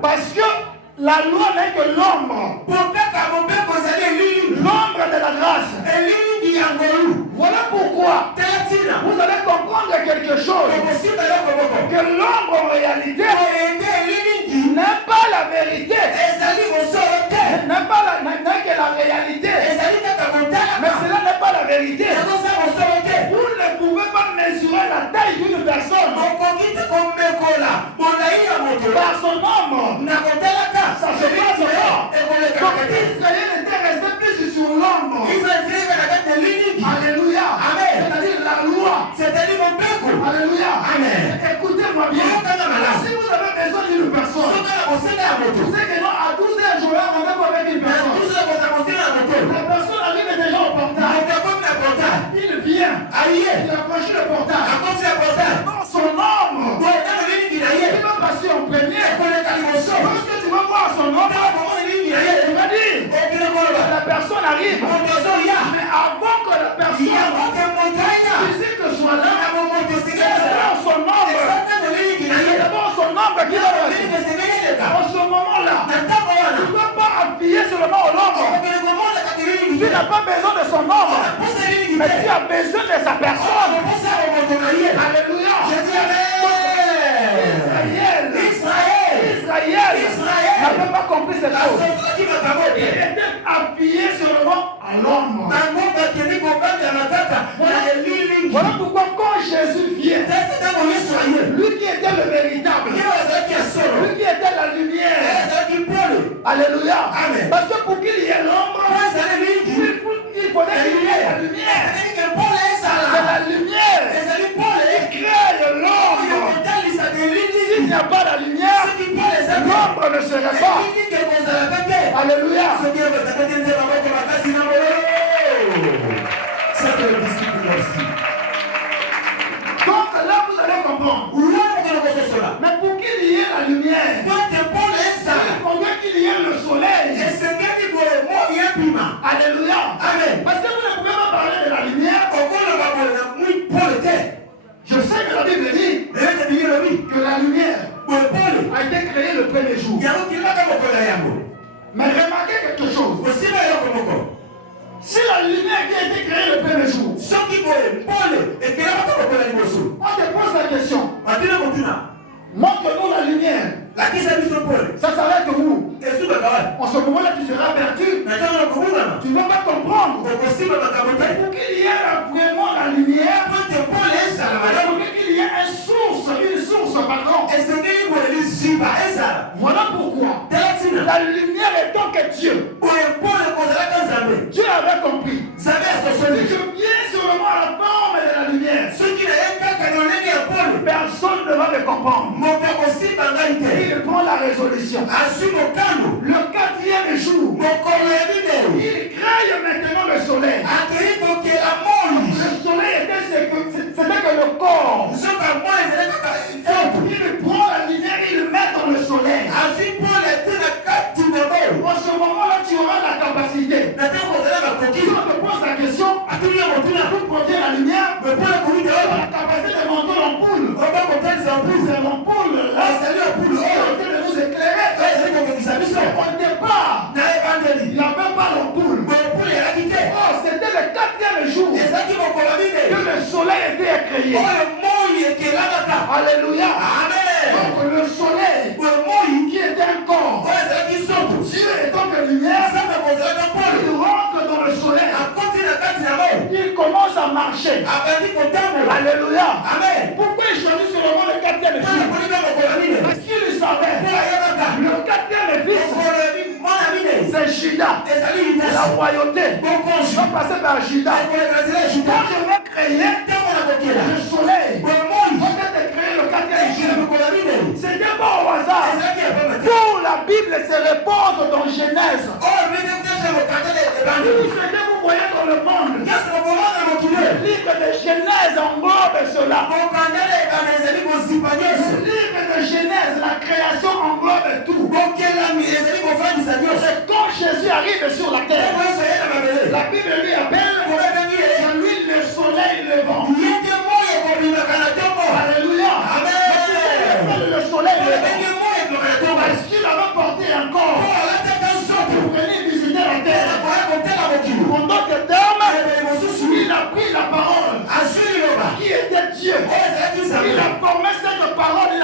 Parce que la loi n'est que l'ombre de la grâce. Voilà pourquoi vous allez comprendre quelque chose. Que l'ombre en réalité n'est pas la vérité. N'est que la réalité. Mais cela n'est pas la vérité. Vous ne pouvez pas mesurer la taille d'une personne par son ombre. Ça se passe pas. Donc Israël était resté plus sur l'ombre. Alléluia. Amen. C'est-à-dire la loi. Alléluia. Amen. Écoutez-moi bien. Si vous avez besoin d'une personne, vous savez que non, à 12 heures, je vais rendez-vous avec une personne. La personne arrive déjà au portail. Il vient. Il a franchi le portail. Dans son ombre. Il va passer en premier. Lorsque tu vas voir son ombre, il va dire, la personne arrive. Mais avant que la personne physique soit là, c'est d'abord son ombre. C'est d'abord son ombre qui va passer. En ce moment-là, tu ne peux pas appuyer seulement au ombre. Tu n'as pas besoin de son ombre, mais tu as besoin de sa personne. Alléluia. Israël n'avait pas compris cette chose. Il était appuyé seulement à l'ombre. Voilà pourquoi quand Jésus vient, lui qui était le véritable, lui qui était la lumière, alléluia. Amen. Parce que pour qu'il y ait l'ombre, il faudrait qu'il y ait la lumière. C'est la lumière qui crée l'ombre. S'il n'y a pas la lumière, l'ombre ne serait pas. Alléluia. Donc là vous allez comprendre. Mais pour qu'il y ait la lumière, il faudrait qu'il y ait le soleil. Alléluia. Amen. Parce que vous ne pouvez pas parler de la lumière. Je sais que la Bible dit que la lumière a été créée le premier jour. Mais remarquez quelque chose. Si la lumière qui a été créée le premier jour, on te pose la question. Montre-nous la lumière. Ça s'arrête où? En ce moment-là, tu seras perdu. Tu ne vas pas comprendre. Pour qu'il y ait vraiment la lumière, pour qu'il y ait une source, pardon. Voilà pourquoi la lumière étant que Dieu. Dieu avait compris. Si je viens seulement à la forme de la lumière, personne ne va me comprendre. Il prend la résolution. Le 4e jour, il crée maintenant le soleil. Le soleil c'était que le corps. Il prend la lumière, il le met dans le soleil. En ce moment-là, tu auras la capacité. Si on te pose la question, d'où provient la lumière, tu auras la capacité de monter l'ampoule. C'est l'ampoule là, qui de nous éclairer. Au départ, il n'y avait pas l'ampoule. Oh, c'était le 4e jour que le soleil était créé. Alléluia. Donc le soleil qui était un corps, Dieu étant que lumière, il rentre dans le soleil. Il commence à marcher. Alléluia. Pourquoi il choisit seulement le 4e jour? Parce qu'il savait. Le 4e fils, c'est Juda. La royauté. Je vais passer par Juda. Quand je vais créer le soleil, quand je vais créer le 4e jour, c'était pas au hasard. Pour la Bible se répond dans Genèse. Ce que vous voyez dans le monde, le livre de Genèse englobe cela. Le livre de Genèse, la création englobe tout. C'est quand Jésus arrive sur la terre, la Bible lui appelle celui le soleil levant. Alléluia. Le soleil levant. Parce qu'il avait porté un corps pour venir visiter la terre. En d'autres termes, il a pris la parole qui était Dieu. Il a formé cette parole, il a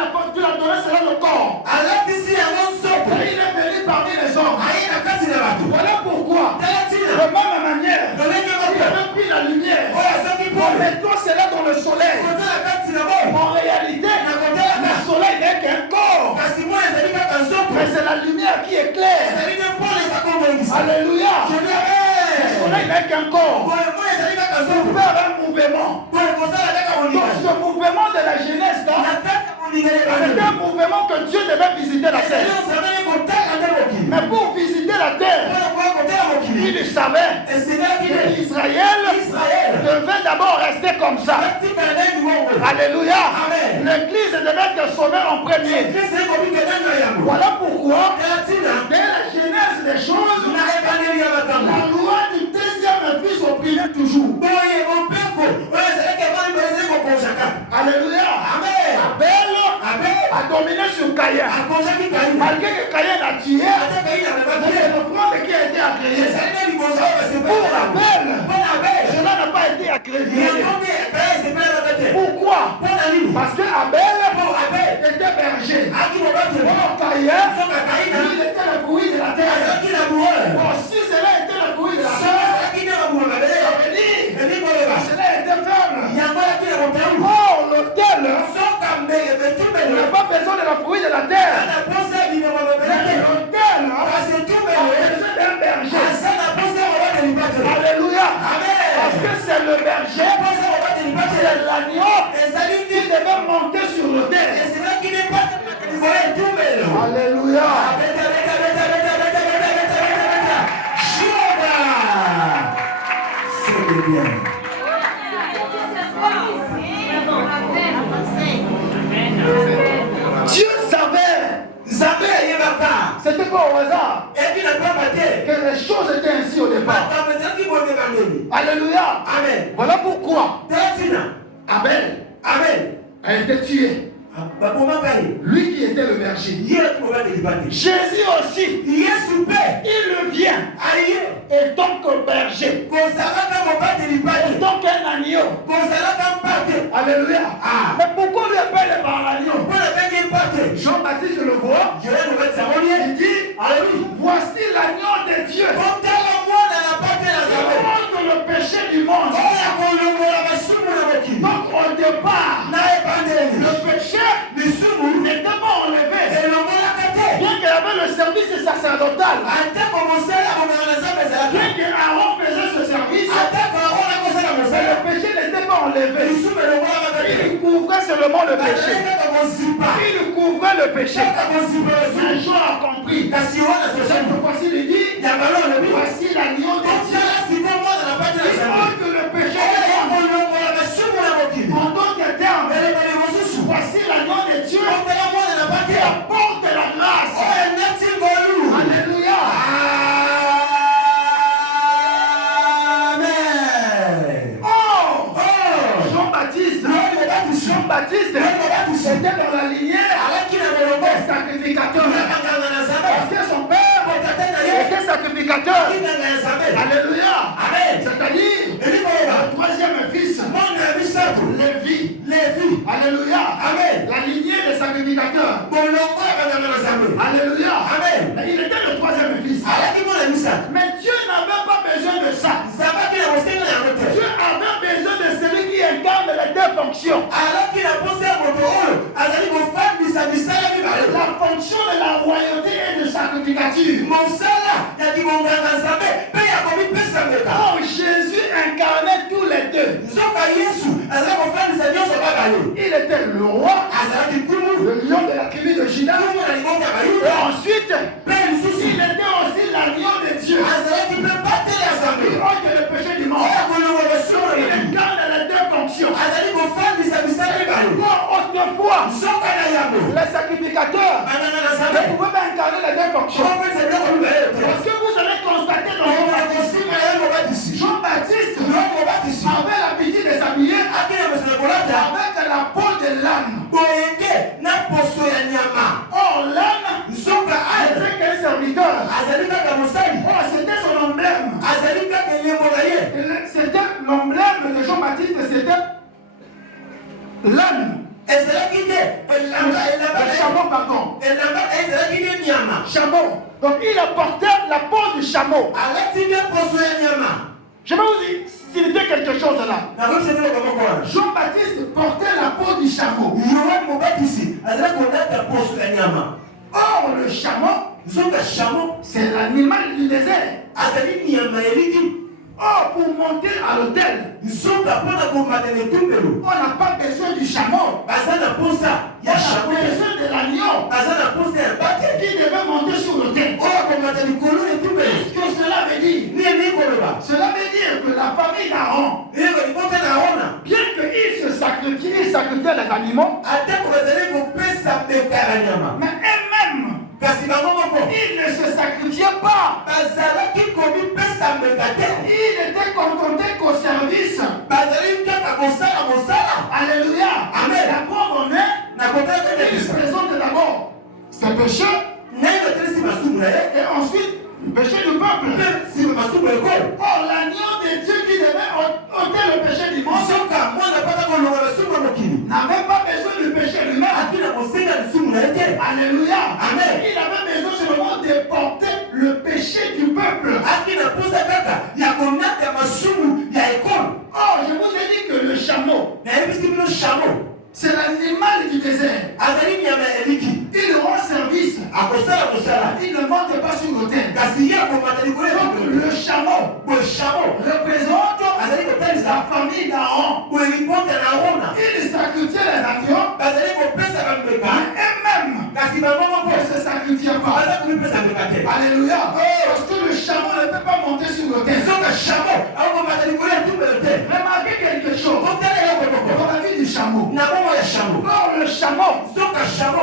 donné cela le corps. Et il est venu parmi les hommes. Voilà pourquoi, de la même manière, il avait pris la lumière en mettant cela dans le soleil. En réalité, le soleil n'est qu'un corps. Mais c'est la lumière qui éclaire. Alléluia. Le soleil n'est qu'un corps. Pour faire un mouvement. Donc ce mouvement de la jeunesse, c'est un mouvement que Dieu devait visiter la terre. Mais pour visiter la terre, il savait que Israël devait d'abord rester comme ça. Alléluia. L'église devait être sauvée en premier. Voilà pourquoi, dès la genèse des choses, la loi du deuxième fils opprimait toujours. Alléluia. Abel a dominé sur Caïn. Malgré que Caïn a tué, c'est l'offrande qui a été agréée. Pour Abel, cela n'a pas été agréé. Pourquoi? Parce que Abel était berger. Pour Caïn, il était le fruit de la terre. Si cela était le fruit de la terre, ça veut dire cela était ferme. Or, l'autel, il n'a pas besoin de la fruit de la terre. Mais l'autel a besoin d'un berger. Alléluia. Parce que c'est le berger, c'est l'agneau qui devait monter sur l'autel. Alléluia. C'est bien. Dieu savait, c'était pas au hasard que les choses étaient ainsi au départ. Alléluia. Amen. Voilà pourquoi Abel a été tué. Lui qui était le berger. Jésus aussi, il vient et donc le berger, et donc un agneau. Alléluia. Mais pourquoi lui appelle par l'agneau? Jean-Baptiste le voit, il dit, voici l'agneau de Dieu qui ôte le péché du monde. Donc au départ, le péché n'était pas enlevé. Bien qu'il y avait le service sacerdotal, bien qu'Aaron faisait ce service, mais le péché n'était pas enlevé. Il couvrait seulement le péché. Il couvrait le péché. Un jour a compris. Cette fois-ci, il dit, voici l'agneau de Dieu. Il ôte le péché du monde. En d'autres termes, voici l'agneau de Dieu qui apporte la grâce. Alléluia. Jean-Baptiste était dans la lignée des sacrificateurs. Parce que son père était sacrificateur. Alléluia. C'est-à-dire le troisième fils, Lévi. Alléluia. La lignée des sacrificateurs. Alléluia. Il était le troisième fils. Mais Dieu n'avait pas besoin de ça. Dieu avait besoin de celui qui incarne les deux fonctions. La fonction de la royauté et de sacrificature. Oh, Jésus incarnait tous les deux. Il était le roi, le lion de la tribu de Juda. Et ensuite, il était aussi l'agneau de Dieu. Il ôte le péché du monde. Il incarne les deux fonctions. Autrefois, les sacrificateurs ne pouvaient pas incarner les deux fonctions. Parce que vous allez constater dans Jean-Baptiste avait l'habitude de s'habiller avec la peau de l'âne. Or, l'âne n'était qu'un serviteur. Or, c'était son emblème. C'était l'emblème de Jean-Baptiste, c'était l'âne. Le chameau, pardon. Chameau. Donc il apportait la peau du chameau. Je vais vous signifier quelque chose là. Jean-Baptiste portait la peau du chameau. Or le chameau, c'est l'animal du désert. Or, pour monter à l'autel, on n'a pas besoin du chameau. On a besoin de l'agneau qui devait monter sur l'autel. Qu'est-ce que cela veut dire? Cela veut dire que la famille d'Aaron, bien qu'ils se sacrifiaient, ils sacrifiaient les animaux, mais eux-mêmes, ils ne se sacrifiaient pas. Ils étaient contentés qu'au service. Alléluia. Amen. D'abord, ils présentent d'abord ses péchés. Et ensuite, le péché du peuple. Oh, l'agneau de Dieu qui devait ôter le péché du monde n'avait pas besoin du péché lui-même. Alléluia. Amen. Il avait besoin seulement de porter le péché du peuple. Oh, je vous ai dit que le chameau, c'est l'animal du désert. Il rend service. Il ne monte pas sur l'autel. Donc le chameau représente la famille d'Aaron. Il sacrifiait les agneaux. Eux-mêmes ne se sacrifiaient pas. Alléluia. Parce que le chameau ne peut pas monter sur l'autel. Remarquez quelque chose. Dans la vie du chameau. Or le chameau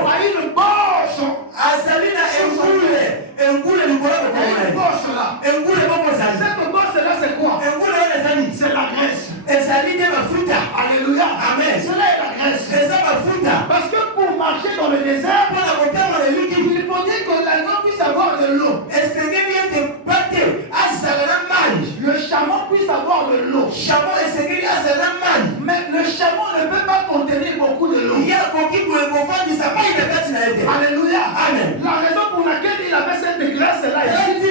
a une bosse. Une bosse là. Cette bosse là c'est quoi? C'est la graisse. Alléluia. Amen. Cela est la graisse. Parce que pour marcher dans le désert, il faut dire que l'agneau puisse avoir de l'eau. Le chameau puisse avoir de l'eau. Mais le chameau ne peut pas contenir beaucoup de l'eau. Alléluia. Amen. La raison pour laquelle il avait cette graisse là ici,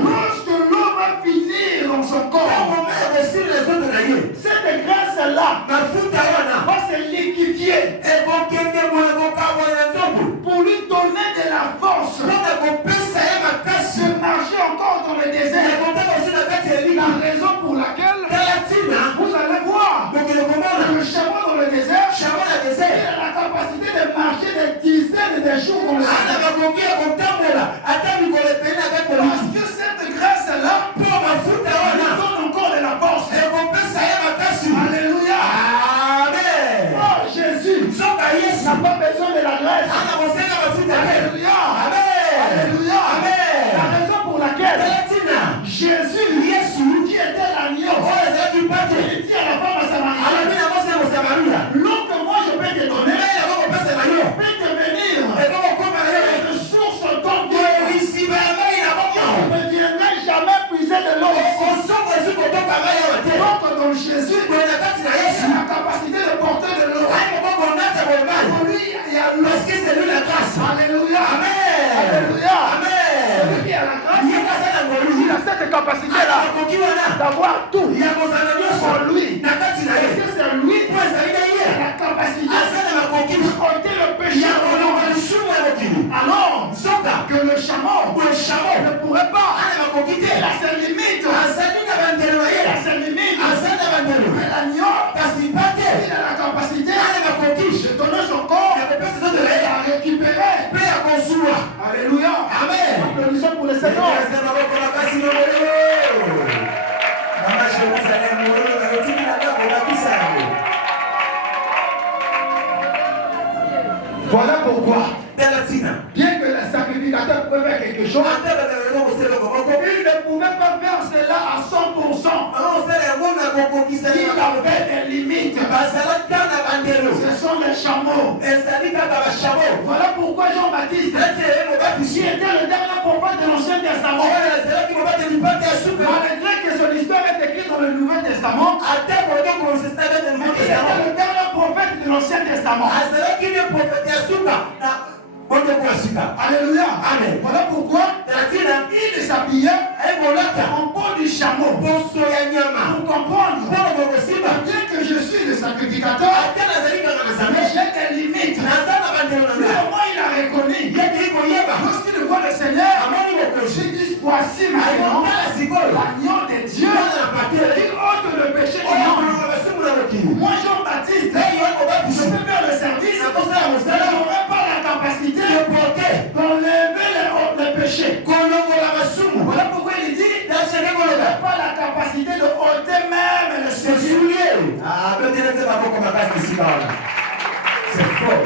lorsque l'eau va finir dans son corps, cette graisse là va se liquéfier pour lui donner de la force de marcher encore dans le désert. La raison pour laquelle vous allez voir d'avoir tout pour lui. Est-ce que c'est lui qui a la capacité d'ôter le péché? Alors que le chameau ne pourrait pas. Il a ses limites. Il a ses limites. Mais l'agneau, il a la capacité de donner son corps et à récupérer. Alléluia. Amen. Applaudissons pour le Seigneur. Voilà pourquoi, bien que les sacrificateurs pouvaient faire quelque chose, ils ne pouvaient pas faire cela à 100%. Il avait des limites. Ce sont les chameaux. Voilà pourquoi Jean-Baptiste, qui était le dernier prophète de l'Ancien Testament, malgré que son histoire est écrite dans le Nouveau Testament, il était le dernier prophète de l'Ancien Testament. Alléluia. Amen. Voilà pourquoi il s'habillait en peau du chameau. Pour comprendre bien que je suis le sacrificateur, mais j'ai des limites. Comment il a reconnu? Lorsqu'il voit le Seigneur, il dit voici maintenant l'agneau de Dieu qui ôte le péché du monde. Moi Jean-Baptiste, je peux faire le service, je n'aurai pas la capacité d'enlever les péchés. Voilà pourquoi il dit je n'ai pas la capacité de ôter même les péchés. C'est fort.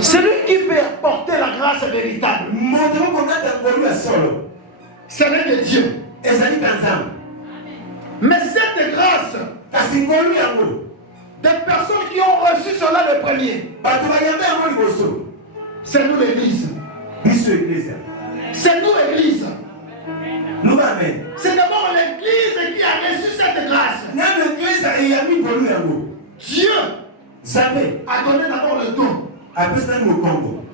Celui qui peut apporter la grâce véritable, c'est de Dieu. Mais cette grâce, des personnes qui ont reçu cela le premier, c'est nous l'église. C'est nous l'église. C'est d'abord l'église qui a reçu cette grâce. Dieu a donné d'abord le don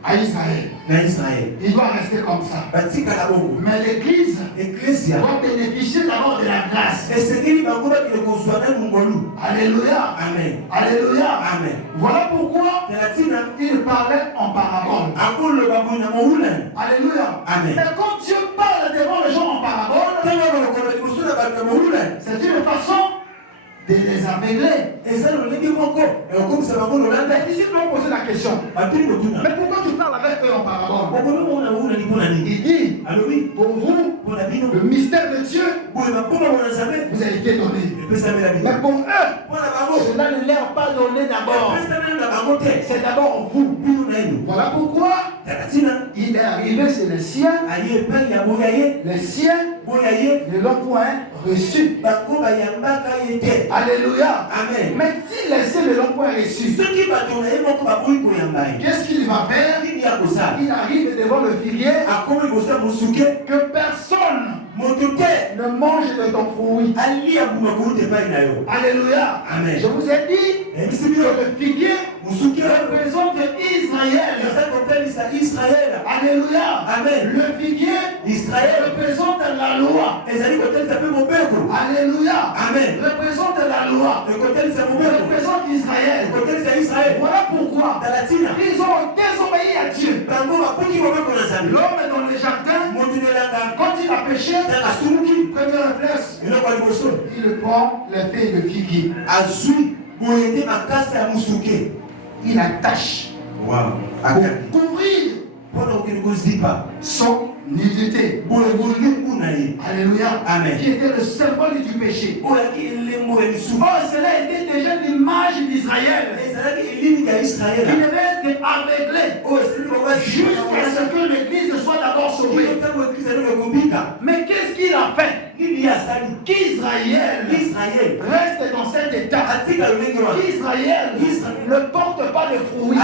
à Israël. Il doit rester comme ça. Mais l'église doit bénéficier d'abord de la grâce. Alléluia. Amen. Alléluia. Amen. Voilà pourquoi il parlait en parabole. Alléluia. Amen. Et quand Dieu parle devant les gens en parabole, c'est une façon de les aveugler. Et ça, le dit encore. Et on commence à voir le lendemain. Ici, nous on pose la question. Mais pourquoi tu parles avec eux en parabole? Il dit, pour vous, le mystère de Dieu vous a été donné. Mais pour eux, cela ne leur a pas donné d'abord. C'est d'abord vous. Voilà pourquoi il est arrivé chez les siens. Les siens ne l'ont point reçu. Alléluia. Amen. Mais si les siens ne l'ont point reçu, qu'est-ce qu'il va faire? Il arrive devant le figuier que personne ne mange de ton fruit. Alléluia. Amen. Je vous ai dit que le figuier représente Israël. Alléluia. Amen. Le figuier représente la loi. Alléluia. Amen. Représente la loi. Représente Israël. Voilà pourquoi ils ont désobéi à Dieu. L'homme est dans le jardin. Quand il a péché, premier réflexe, il prend les feuilles de figuier. Il attache pour couvrir son nudité. Alléluia. Amen. Qui était le symbole du péché. Oh, cela était déjà l'image d'Israël. Il devait être aveuglé jusqu'à ce que l'église soit d'abord sauvée. Mais qu'est-ce qu'il a fait? Qu'Israël reste dans cet état. Qu'Israël ne porte pas de fruits.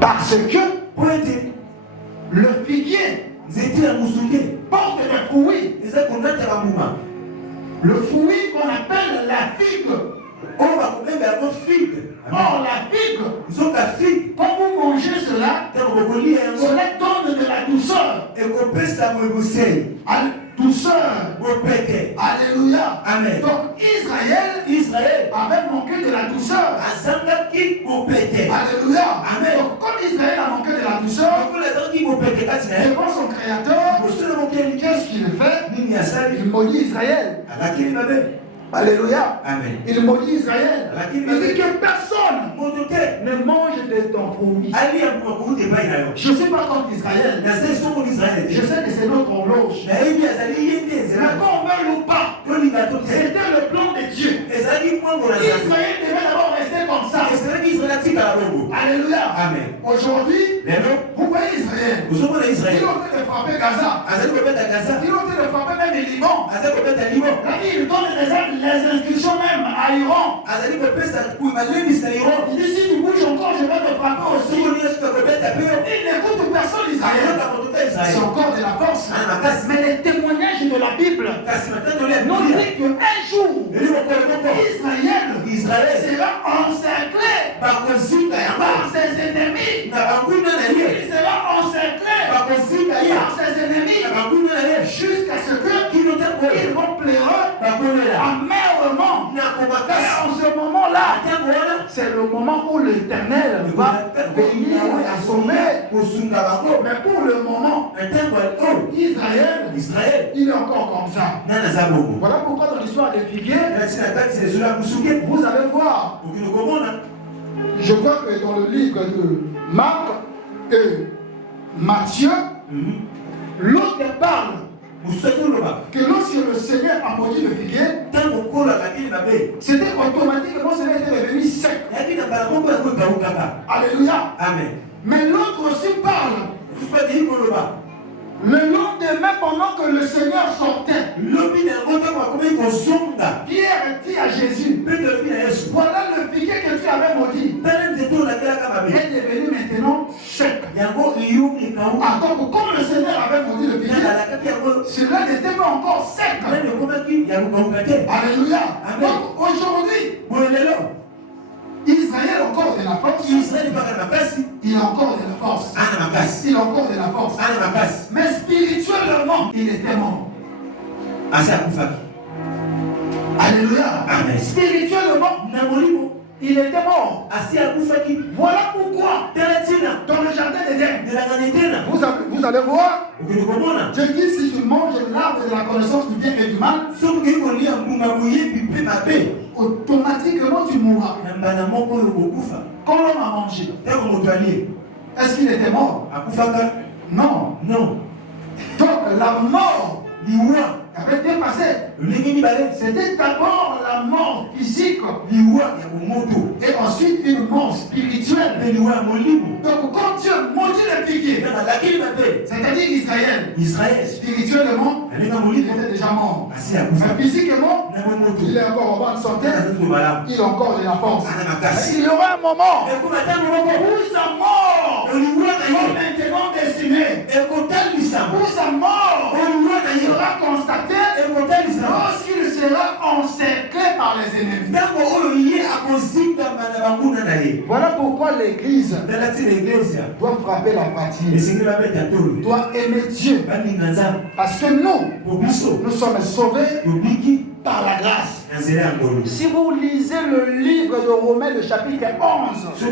Parce que le figuier porte des fruits. Le fruit qu'on appelle la figue. Or, la figue, quand vous mangez cela, douceur. Alléluia. Amen. Donc Israël avait manqué de la douceur. Alléluia. Amen. Donc comme Israël a manqué de la douceur, devant son créateur, qu'est-ce qu'il fait? Il maudit Israël. Alléluia. Amen. Il maudit Israël. Il dit que personne ne mange de ton fruit. Je ne sais pas contre Israël. Je sais que c'est notre horloge. Mais qu'on veuille ou pas, c'était le plan de Dieu. Israël devait d'abord rester comme ça. Alléluia. Amen. Aujourd'hui, vous voyez Israël. Il est en train de frapper Gaza. Il est en train de frapper même le Liban. Il donne les instructions même à Iran. Il dit si tu bouges encore, je vais te frapper aussi. Il n'écoute personne Israël. C'est encore de la force. Mais les témoignages de la Bible nous disent qu'un jour, Israël sera encerclé par ses ennemis. Il sera encerclé par ses ennemis jusqu'à ce qu'ils vont pleurer amèrement. Et en ce moment-là, c'est le moment où l'Éternel va venir à sauver. Mais pour le moment, Israël, il est encore comme ça. Voilà pourquoi dans l'histoire des figuiers, vous allez voir. Je crois que dans le livre de Marc et Matthieu, l'autre parle que lorsque le Seigneur a maudit le figuier, c'était automatiquement cela était devenu sec. Alléluia. Amen. Mais l'autre aussi parle. Le lendemain, pendant que le Seigneur sortait, Pierre dit à Jésus, voilà le figuier que tu avais maudit est devenu maintenant sec. Donc, comme le Seigneur avait maudit le figuier, cela n'était pas encore sec. Alléluia. Donc aujourd'hui, Israël a encore de la force. Il a encore de la force. Il a encore de la force. Mais spirituellement, il était mort. Alléluia. Amen. Spirituellement, il était mort. Voilà pourquoi, dans le jardin d'Éden, vous allez voir, Dieu dit si tu manges l'arbre de la connaissance du bien et du mal, automatiquement tu mourras. Quand l'homme a mangé, est-ce qu'il était mort? Non. Donc la mort avait dépassé. C'était d'abord la mort physique et ensuite une mort spirituelle. Donc quand Dieu maudit le figuier, c'est-à-dire Israël, spirituellement, il était déjà mort. Mais physiquement, il est encore en bonne santé, il a encore de la force. Mais il y aura un moment où sa mort va maintenant dessiner, où sa mort sera constatée lorsqu'il sera encerclé par les ennemis. Voilà pourquoi l'église doit frapper la poitrine, doit aimer Dieu. Parce que nous sommes sauvés par la grâce. Si vous lisez le livre de Romains, le chapitre 11,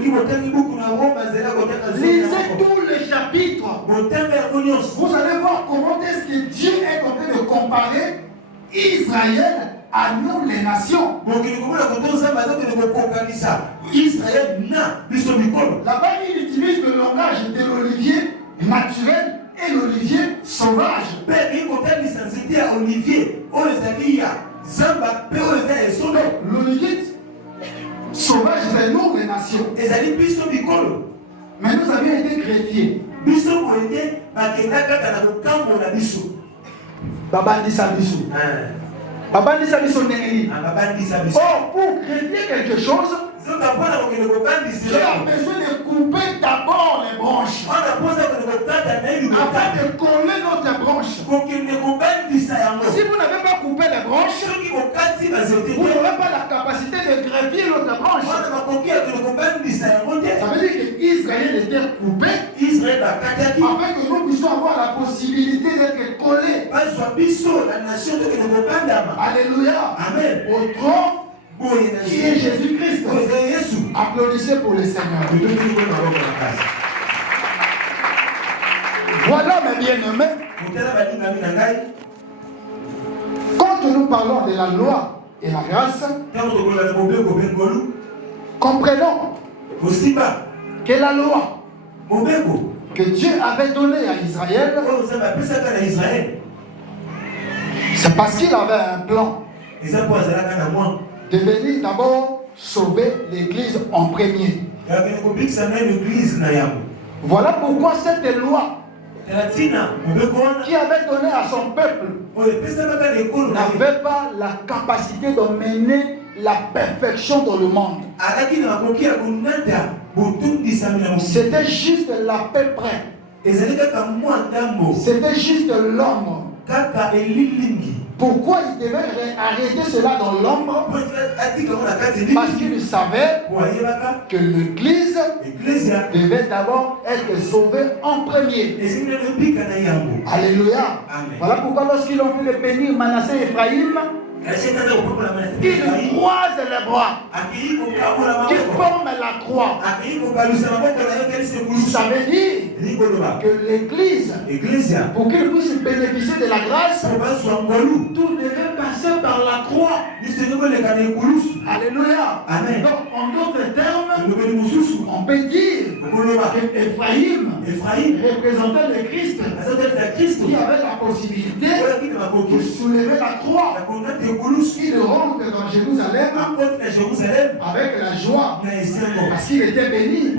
lisez tout le chapitre, vous allez voir comment est-ce que Dieu est en train de comparer Israël à nous les nations. Là-bas, il utilise le langage de l'olivier naturel et l'olivier sauvage. L'olivier sauvage, c'est nous les nations. Mais nous avions été greffiers. Babandisa biso. Babandisa biso ndengeli. Or, pour greffier quelque chose, tu as besoin de couper d'abord les branches. Afin de coller notre branche. Si vous n'avez pas coupé les branches, vous n'aurez pas la capacité de greffier l'autre branche. Ça veut dire qu'Israël était coupé afin que nous puissions avoir la possibilité d'être Alléluia. Amen. Au trône qui est Jésus-Christ. Applaudissez pour le Seigneur. Voilà, mes bien-aimés. Quand nous parlons de la loi et la grâce, comprenons que la loi que Dieu avait donnée à Israël, c'est parce qu'il avait un plan de venir d'abord sauver l'Église en premier. Voilà pourquoi cette loi qui avait donné à son peuple n'avait pas la capacité de mener la perfection dans le monde. C'était juste l'à peu près. C'était juste l'ombre. Pourquoi il devait arrêter cela dans l'ombre? Parce qu'il savait que l'Église devait d'abord être sauvée en premier. Alléluia. Voilà pourquoi lorsqu'ils ont fait bénir Manassé et Ephraïm, ils croisent les bras, qui forment la croix. Ça veut dire que l'Église, pour qu'il puisse bénéficier de la grâce, tout devait passer par la croix. Alléluia. Amen. Donc, en d'autres termes, on peut dire que Ephraïm représentait le Christ, qui avait la possibilité de soulever la croix. Il rentre dans Jérusalem avec la joie parce qu'il était béni.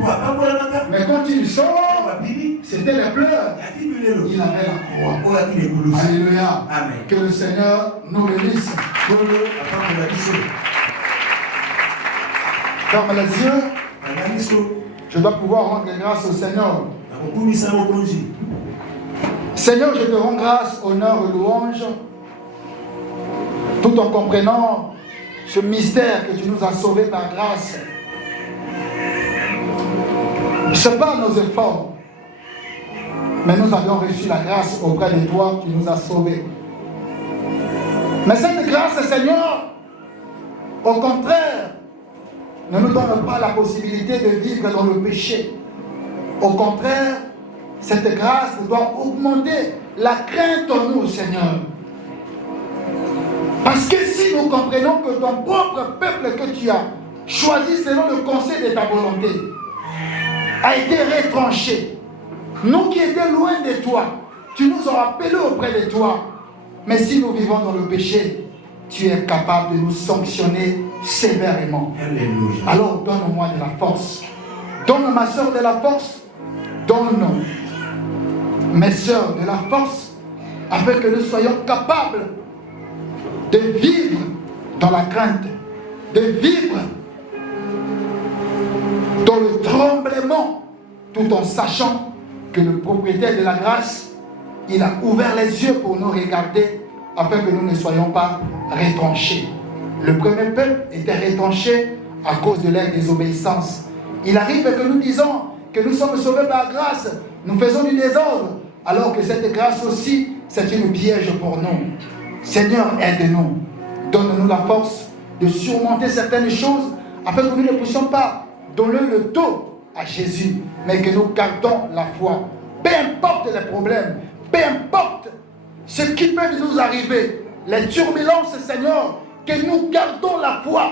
Mais quand il sort, c'était les pleurs. Il avait la croix. Alléluia. Amen. Que le Seigneur nous bénisse. Ferme les yeux. Je dois pouvoir rendre grâce au Seigneur. Seigneur, je te rends grâce, honneur et louange, tout en comprenant ce mystère que tu nous as sauvés par grâce. Ce n'est pas nos efforts, mais nous avions reçu la grâce auprès de toi, tu nous as sauvés. Mais cette grâce, Seigneur, au contraire, ne nous donne pas la possibilité de vivre dans le péché. Au contraire, cette grâce doit augmenter la crainte en nous, Seigneur. Parce que si nous comprenons que ton propre peuple que tu as choisi selon le conseil de ta volonté a été retranché, nous qui étions loin de toi, tu nous as appelés auprès de toi. Mais si nous vivons dans le péché, tu es capable de nous sanctionner sévèrement. Alléluia. Alors donne-moi de la force. Donne ma soeur de la force. Donne mes soeurs de la force afin que nous soyons capables de vivre dans la crainte, de vivre dans le tremblement, tout en sachant que le propriétaire de la grâce, il a ouvert les yeux pour nous regarder afin que nous ne soyons pas retranchés. Le premier peuple était retranché à cause de leur désobéissance. Il arrive que nous disons que nous sommes sauvés par grâce, nous faisons du désordre, alors que cette grâce aussi, c'est une piège pour nous. Seigneur, aide-nous. Donne-nous la force de surmonter certaines choses afin que nous ne puissions pas donner le dos à Jésus, mais que nous gardons la foi. Peu importe les problèmes, peu importe ce qui peut nous arriver, les turbulences, Seigneur, que nous gardons la foi,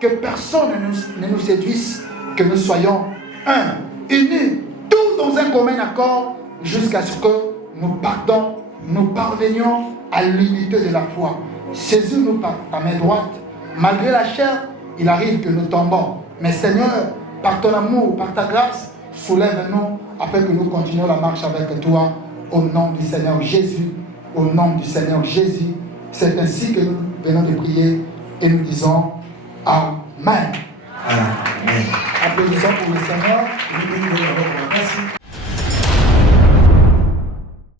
que personne ne nous séduise, que nous soyons un, unis, tous dans un commun accord, jusqu'à ce que nous partons, nous parvenions à l'unité de la foi. Saisis-nous par ta main droite. Malgré la chair, il arrive que nous tombons. Mais Seigneur, par ton amour, par ta grâce, soulève-nous afin que nous continuions la marche avec toi. Au nom du Seigneur Jésus. Au nom du Seigneur Jésus. C'est ainsi que nous venons de prier et nous disons Amen. Amen. Applaudissons pour le Seigneur.